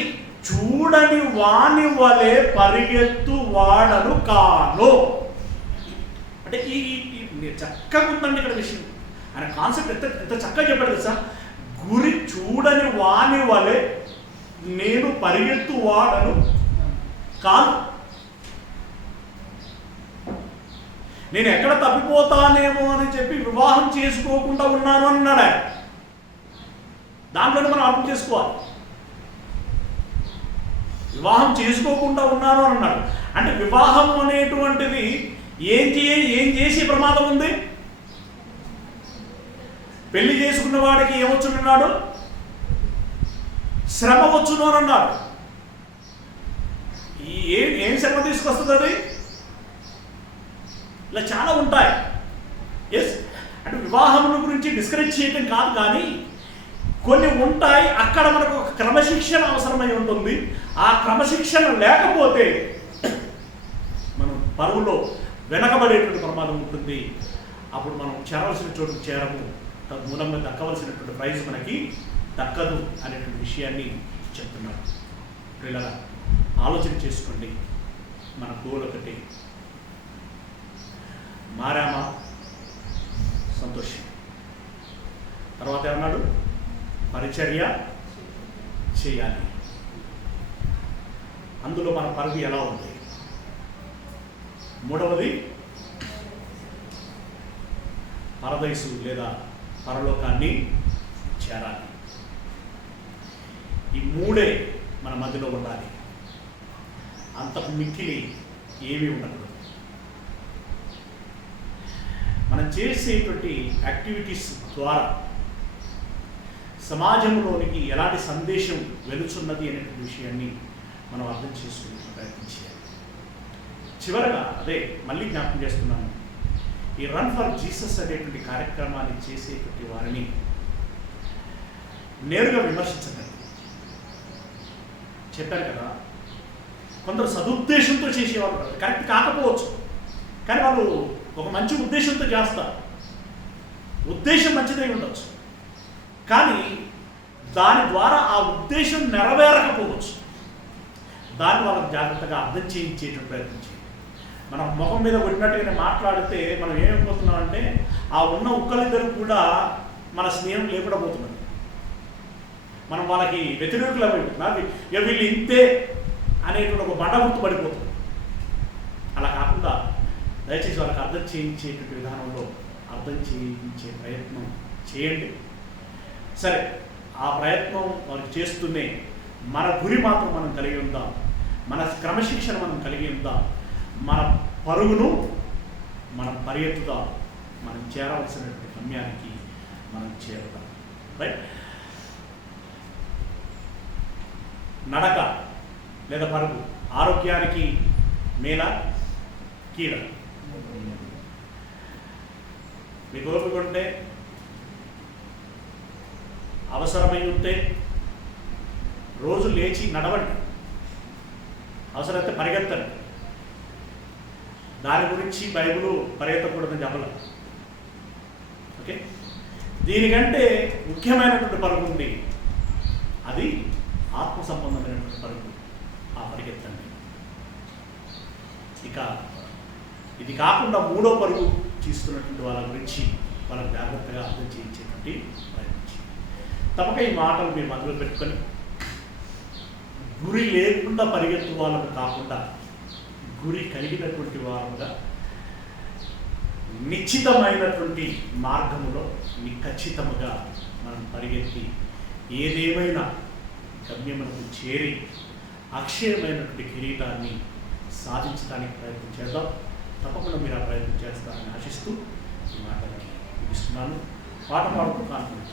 చూడని వాని వలె పరిగెత్తు వాడను కాను. అంటే ఈ చక్కగా ఉందండి ఇక్కడ విషయం. ఆయన కాన్సెప్ట్ ఎంత చక్కగా చెప్పాడు తెలుసా? గురి చూడని వాని వలె నేను పరిగెత్తు వాడను కాను. నేను ఎక్కడ తప్పిపోతానేమో అని చెప్పి వివాహం చేసుకోకుండా ఉన్నాను అన్నాడు ఆయన. దాంట్లోనే మనం అర్థం చేసుకోవాలి. వివాహం చేసుకోకుండా ఉన్నాను అని అన్నాడు. అంటే వివాహం అనేటువంటిది ఏం చేసే ప్రమాదం ఉంది? పెళ్లి చేసుకున్న వాడికి ఏమొచ్చున్నాడు? శ్రమ వచ్చును అని అన్నాడు. ఏం శ్రమ తీసుకొస్తుంది అది? ఇలా చాలా ఉంటాయి. ఎస్, అంటే వివాహముల గురించి డిస్కరేజ్ చేయటం కాదు, కానీ కొన్ని ఉంటాయి. అక్కడ మనకు ఒక క్రమశిక్షణ అవసరమై ఉంటుంది. ఆ క్రమశిక్షణ లేకపోతే మనం పరువులో వెనకబడేటువంటి ప్రమాదం ఉంటుంది. అప్పుడు మనం చేరవలసిన చోటుకు చేరము, తద్మూలంగా దక్కవలసినటువంటి ప్రైజ్ మనకి దక్కదు అనేటువంటి విషయాన్ని చెప్తున్నాడు. పిల్లల ఆలోచన చేసుకోండి. మన గోల్ ఒకటి, మారామా సంతోషం. తర్వాత ఏమన్నాడు? పరిచర్య చేయాలి. అందులో మన పరుగు ఎలా ఉంది? మూడవది పరదైసు లేదా పరలోకాన్ని చేరాలి. ఈ మూడే మన మధ్యలో ఉండాలి. అంతకు మిక్కిలి ఏమీ ఉండకూడదు. మనం చేసేటువంటి యాక్టివిటీస్ ద్వారా సమాజంలోనికి ఎలాంటి సందేశం వెలుచున్నది అనేటువంటి విషయాన్ని మనం అర్థం చేసుకునే ప్రయత్నం చేయాలి. చివరగా అదే మళ్ళీ జ్ఞాపకం చేస్తున్నాను, ఈ రన్ ఫర్ జీసస్ అనేటువంటి కార్యక్రమాన్ని చేసేటువంటి వారిని నేరుగా విమర్శించకండి. చెప్పారు కదా, కొందరు సదుద్దేశంతో చేసేవాళ్ళు ఉంటారు, కరెక్ట్ కాకపోవచ్చు, కానీ వాళ్ళు ఒక మంచి ఉద్దేశంతో చేస్తారు. ఉద్దేశం మంచిదై ఉండొచ్చు, కానీ దాని ద్వారా ఆ ఉద్దేశం నెరవేరకపోవచ్చు. దాన్ని వాళ్ళకి జాగ్రత్తగా అర్థం చేయించేటువంటి ప్రయత్నం చేయాలి. మనం ముఖం మీద కొట్టినట్టుగానే మాట్లాడితే మనం ఏమైపోతున్నామంటే ఆ ఉన్న ఉక్కలిద్దరు కూడా మన స్నేహం లేకుండా పోతున్నది. మనం వాళ్ళకి వ్యతిరేకులు అయిపోతున్నారు. వీళ్ళు ఇంతే అనేటువంటి ఒక బండ గుర్తు పడిపోతుంది. అలా కాకుండా దయచేసి వాళ్ళకి అర్థం చేయించేటువంటి విధానంలో అర్థం చేయించే ప్రయత్నం చేయండి. సరే, ఆ ప్రయత్నం వారికి చేస్తూనే మన గురి మాత్రం మనం కలిగి ఉందాం, మన క్రమశిక్షణ మనం కలిగి ఉందాం, మన పరుగును మనం పరిగెత్తుదాం, మనం చేరవలసినటువంటి గమ్యానికి మనం చేరుదాం. రైట్? నడక లేదా పరుగు ఆరోగ్యానికి మేలా కీడ? మీకు ఓపిక ఉంటే, అవసరమై ఉంటే రోజు లేచి నడవండి, అవసరమైతే పరిగెత్తండి. దాని గురించి బైబిల్ పరిగెత్తకూడదని చెప్పలేదు. ఓకే, దీనికంటే ముఖ్యమైనటువంటి పరుగు ఉంది, అది ఆత్మ సంబంధమైనటువంటి పరుగు. ఆ పరిగెత్తండి. ఇక ఇది కాకుండా మూడో పరుగు తీస్తున్నటువంటి వాళ్ళ గురించి వాళ్ళకి జాగ్రత్తగా అర్థం చేయించేటువంటి ప్రయత్నించి తప్పక ఈ మాటలు మీరు మధ్యలో పెట్టుకొని గురి లేకుండా పరిగెత్తు వాళ్ళకు కాకుండా గురి కలిగినటువంటి వారుగా నిశ్చితమైనటువంటి మార్గములో ఖచ్చితముగా మనం పరిగెత్తి ఏదేమైనా గమ్యములకు చేరి అక్షయమైనటువంటి కిరీటాన్ని సాధించడానికి ప్రయత్నం చేద్దాం. తప్పకుండా మీరు ఆ ప్రయత్నం చేస్తారని ఆశిస్తూ ఈ మాటలని ముగిస్తున్నాను. పాట పాడుతూ కాన్ఫరెన్స్.